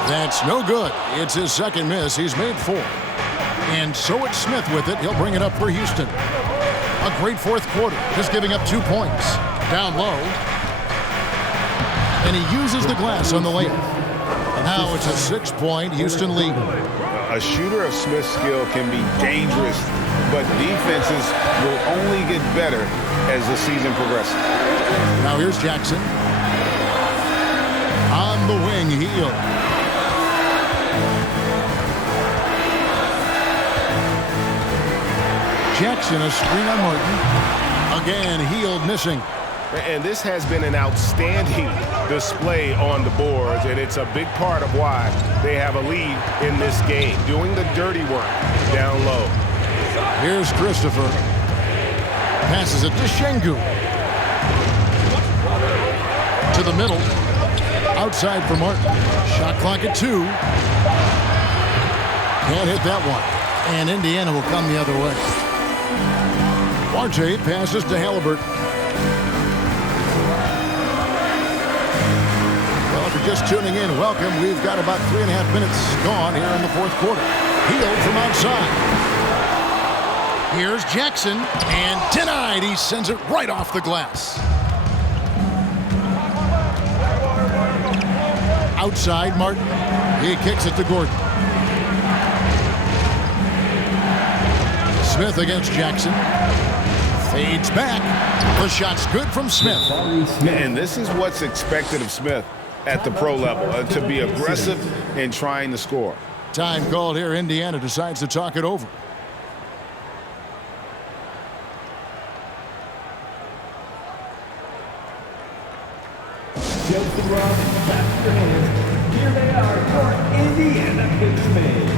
That's no good. It's his second miss. He's made 4. And so it's Smith with it. He'll bring it up for Houston. A great fourth quarter. Just giving up 2 points. Down low. And he uses the glass on the layup. Now it's a 6-point Houston lead. A shooter of Smith's skill can be dangerous, but defenses will only get better as the season progresses. Now here's Jackson. On the wing, Hield. Jackson, a screen on Martin. Again, Hield missing. And this has been an outstanding display on the boards, and it's a big part of why they have a lead in this game, doing the dirty work down low. Here's Christopher. Passes it to Şengün. To the middle. Outside for Martin. Shot clock at 2. Can't hit that one. And Indiana will come the other way. Duarte passes to Halliburton. Well, if you're just tuning in, welcome. We've got about 3.5 minutes gone here in the fourth quarter. Hield from outside. Here's Jackson, and denied. He sends it right off the glass. Outside, Martin. He kicks it to Gordon. Smith against Jackson. Fades back. The shot's good from Smith. And this is what's expected of Smith at the pro level, to be aggressive in trying to score. Time called here. Indiana decides to talk it over. Here they are, your Indiana Pistons.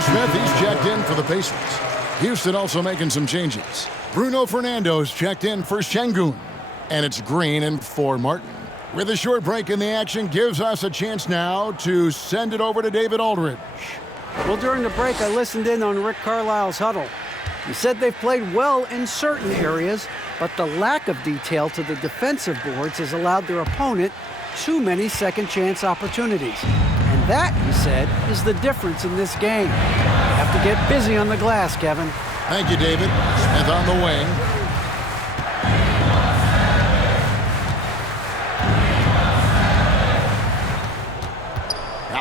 Smith, he's checked in for the Pacers. Houston also making some changes. Bruno Fernando's checked in for Şengün. And it's Green in for Martin. With a short break in the action, gives us a chance now to send it over to David Aldridge. Well, during the break, I listened in on Rick Carlisle's huddle. He said they've played well in certain areas, but the lack of detail to the defensive boards has allowed their opponent too many second-chance opportunities. And that, he said, is the difference in this game. You have to get busy on the glass, Kevin. Thank you, David. Smith on the wing.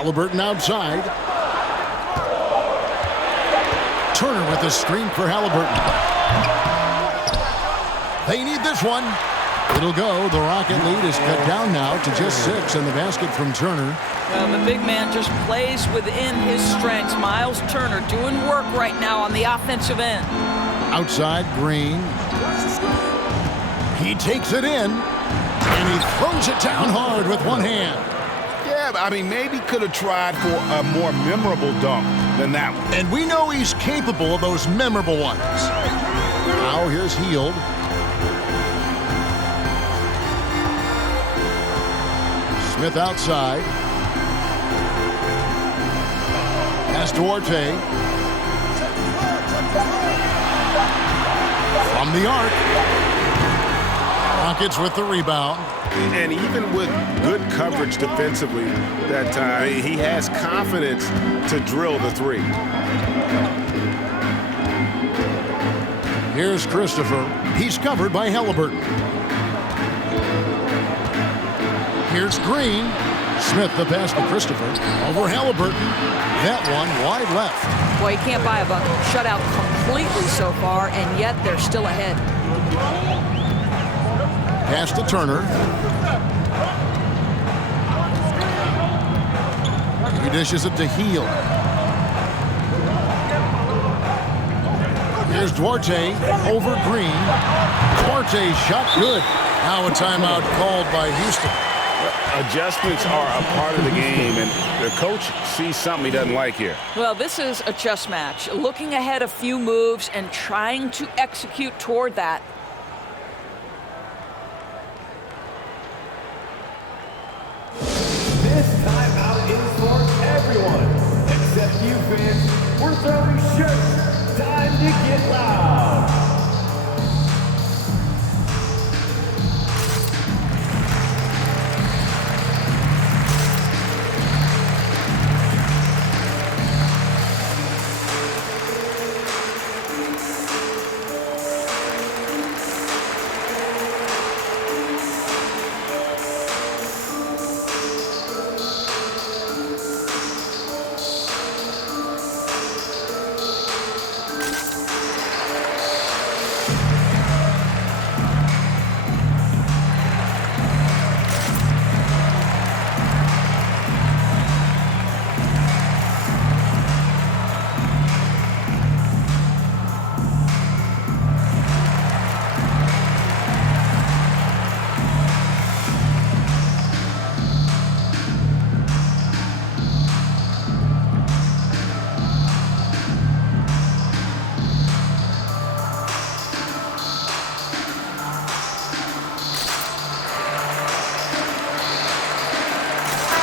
Halliburton outside. Turner with the screen for Halliburton. They need this one. It'll go. The Rocket lead is cut down now to just 6, and the basket from Turner. Well, the big man just plays within his strengths. Miles Turner doing work right now on the offensive end. Outside, Green. He takes it in, and he throws it down hard with one hand. Yeah, I mean, maybe could have tried for a more memorable dunk than that one. And we know he's capable of those memorable ones. Now here's Hield. Smith outside. Pass Duarte. From the arc. Rockets with the rebound. And even with good coverage defensively that time, he has confidence to drill the three. Here's Christopher. He's covered by Halliburton. Here's Green. Smith the pass to Christopher. Over Halliburton. That one wide left. Boy, you can't buy a bucket. Shut out completely so far, and yet they're still ahead. Pass to Turner. He dishes it to Hield. Here's Duarte over Green. Duarte shot good. Now a timeout called by Houston. Adjustments are a part of the game, and the coach sees something he doesn't like here. Well, this is a chess match. Looking ahead a few moves and trying to execute toward that. This timeout is for everyone, except you fans. We're throwing shirts. Time to get loud.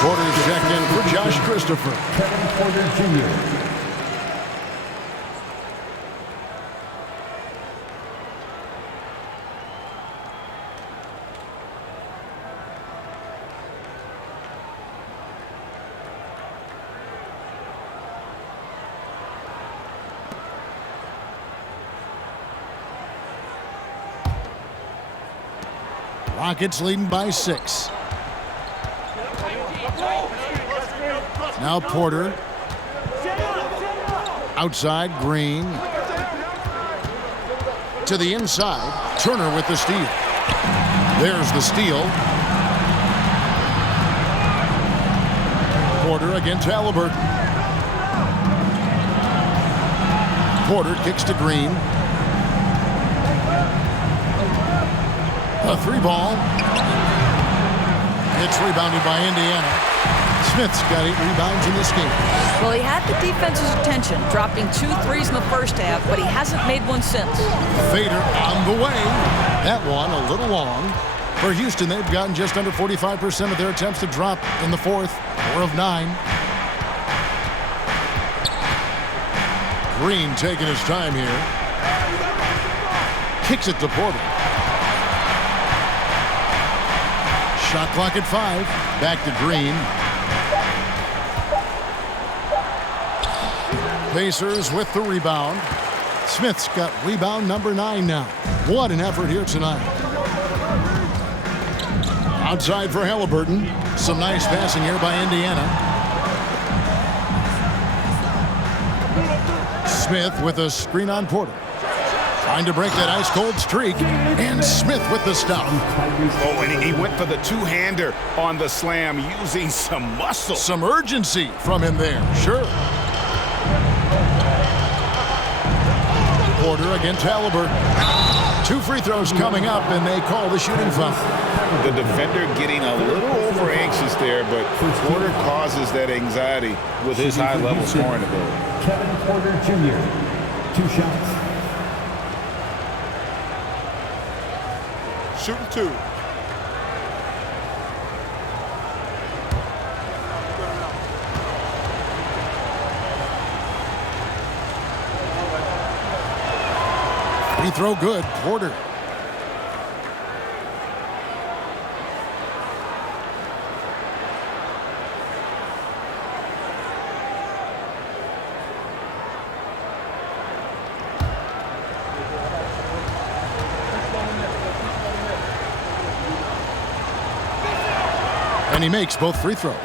Porter's checked in for Josh Christopher. Kevin Porter Jr. Rockets leading by 6. Now Porter. Outside, Green. To the inside. Turner with the steal. There's the steal. Porter against Halliburton. Porter kicks to Green. A 3-ball. It's rebounded by Indiana. Smith's got 8 rebounds in this game. Well, he had the defense's attention, dropping 2 threes in the first half, but he hasn't made one since. Fader on the way. That one a little long. For Houston, they've gotten just under 45% of their attempts to drop in the fourth, 4 of 9. Green taking his time here. Kicks it to Porter. Shot clock at 5. Back to Green. Pacers with the rebound. Smith's got rebound number 9 now. What an effort here tonight. Outside for Halliburton. Some nice passing here by Indiana. Smith with a screen on Porter. Trying to break that ice-cold streak. And Smith with the stop. Oh, and he went for the two-hander on the slam, using some muscle. Some urgency from him there, sure. Porter against Halliburton. 2 free throws coming up, and they call the shooting foul. The defender getting a little over-anxious there, but Porter causes that anxiety with his high-level scoring ability. Kevin Porter Jr., 2 shots. Shooting 2. Free throw good, Porter. And he makes both free throws.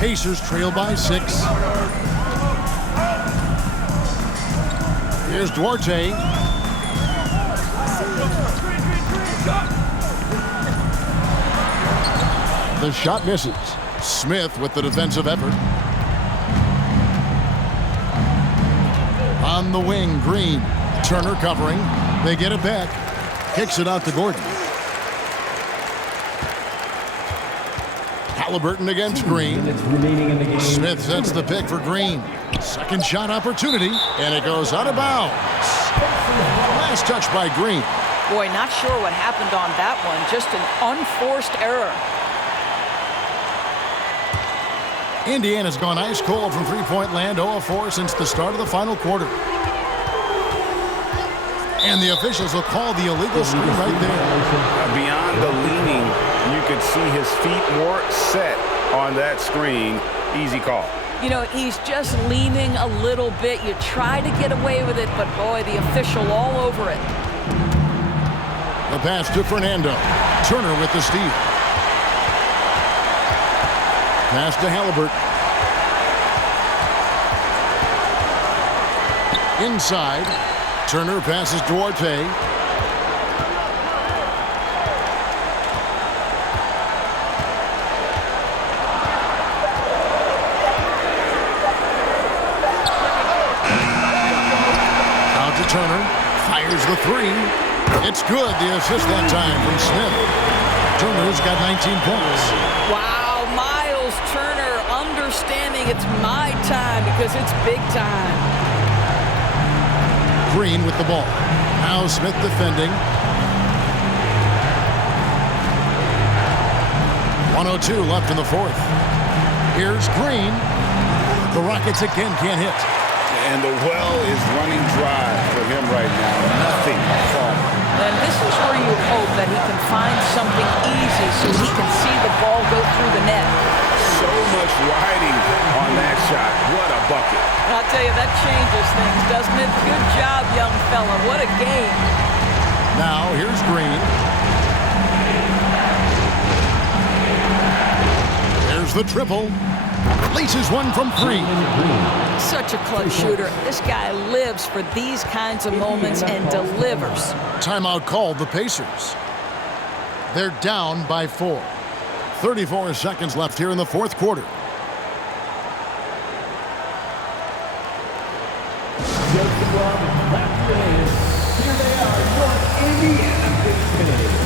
Pacers trail by 6. Here's Duarte. The shot misses. Smith with the defensive effort. On the wing, Green. Turner covering. They get it back. Kicks it out to Gordon. Halliburton against Green. Smith sets the pick for Green. Second shot opportunity, and it goes out of bounds. Last touch by Green. Boy, not sure what happened on that one. Just an unforced error. Indiana's gone ice cold from three-point land, 0-4 since the start of the final quarter. And the officials will call the illegal screen right there. Beyond the leaning, you could see his feet more set on that screen. Easy call. You know, he's just leaning a little bit. You try to get away with it, but boy, the official all over it. The pass to Fernando. Turner with the steal. Pass to Halliburton. Inside. Turner passes Duarte. Out to Turner. Fires the 3. It's good. The assist that time from Smith. Turner's got 19 points. Wow, Miles Turner understanding it's my time because it's big time. Green with the ball. Now Smith defending. 1:02 left in the 4th. Here's Green. The Rockets again can't hit. And the well is running dry for him right now. Nothing falling. And this is where you hope that he can find something easy so he can see the ball go through the net. So much riding on that shot. What a bucket. I'll tell you, that changes things, doesn't it? Good job, young fella. What a game. Now here's Green. There's the triple. Releases one from 3. Such a clutch shooter. This guy lives for these kinds of moments and delivers. Timeout called the Pacers. They're down by 4. 34 seconds left here in the 4th quarter. Here they are, North Indiana Pacers.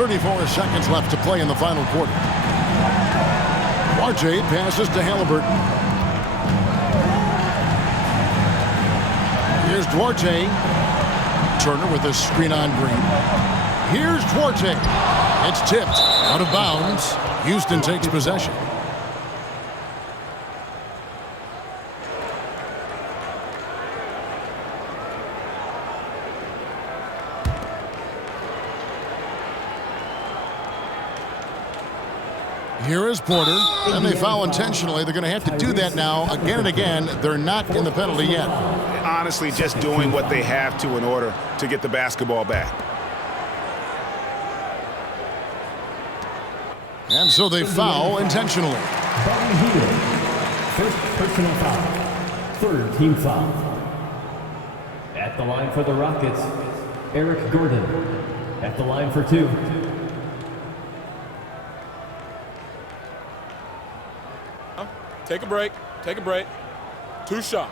34 seconds left to play in the final quarter. RJ passes to Halliburton. Here's Duarte. Turner with a screen on Green. Here's Duarte. It's tipped out of bounds. Houston takes possession. Here is Porter, and they foul intentionally. They're going to have to do that now again and again. They're not in the penalty yet. Honestly, just doing what they have to in order to get the basketball back. And so they foul intentionally. Bobby Heaton, first personal foul, third team foul. At the line for the Rockets, Eric Gordon. At the line for 2. Take a break. Take a break. 2 shots.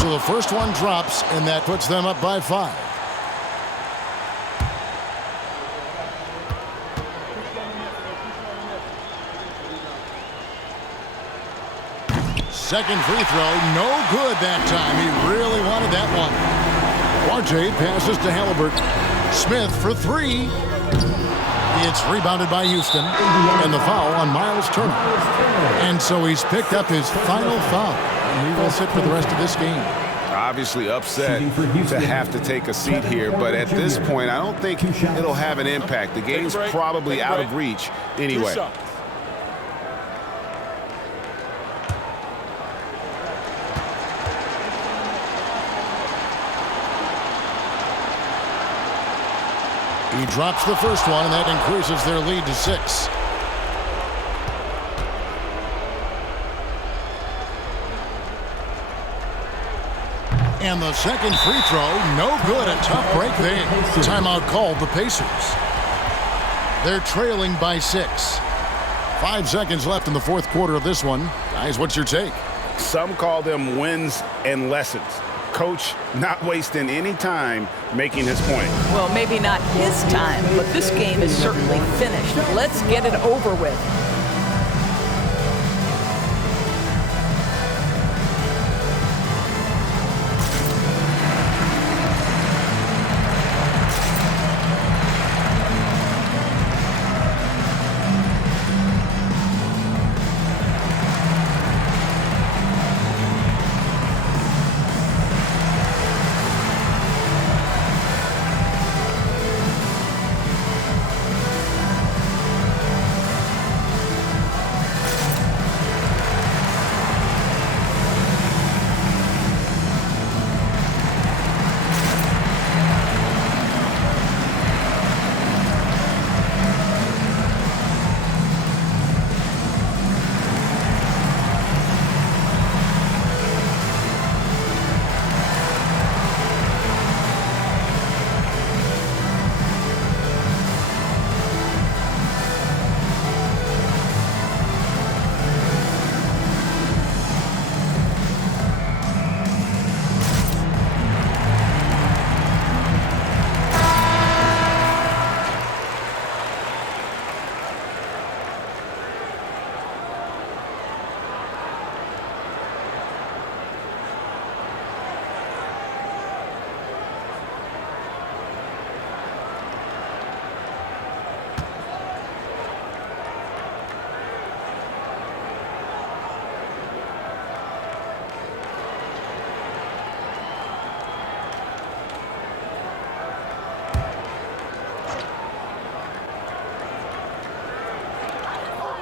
So the first one drops, and that puts them up by 5. Second free throw, no good that time. He really wanted that one. RJ passes to Halliburton. Smith for 3. It's rebounded by Houston, and the foul on Miles Turner. And so he's picked up his final foul, and he will sit for the rest of this game. Obviously upset to have to take a seat here, but at this point, I don't think it'll have an impact. The game's probably out of reach anyway. He drops the first one, and that increases their lead to 6. And the second free throw, no good. A tough break there. Timeout called the Pacers. They're trailing by 6. 5 seconds left in the fourth quarter of this one. Guys, what's your take? Some call them wins and lessons. Coach not wasting any time making his point. Well, maybe not his time, but this game is certainly finished. Let's get it over with.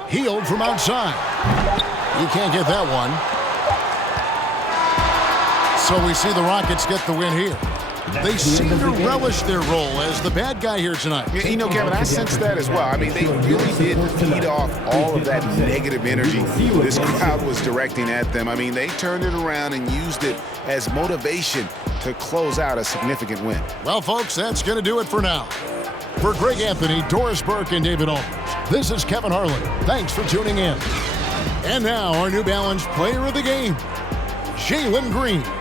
Healed from outside. You can't get that one. So we see the Rockets get the win here. They seem to relish their role as the bad guy here tonight. You know, Kevin, I sense that as well. I mean, they really did feed off all of that negative energy this crowd was directing at them. I mean, they turned it around and used it as motivation to close out a significant win. Well, folks, that's going to do it for now. For Greg Anthony, Doris Burke, and David Olmers, this is Kevin Harlan. Thanks for tuning in. And now our New Balance player of the game, Jalen Green.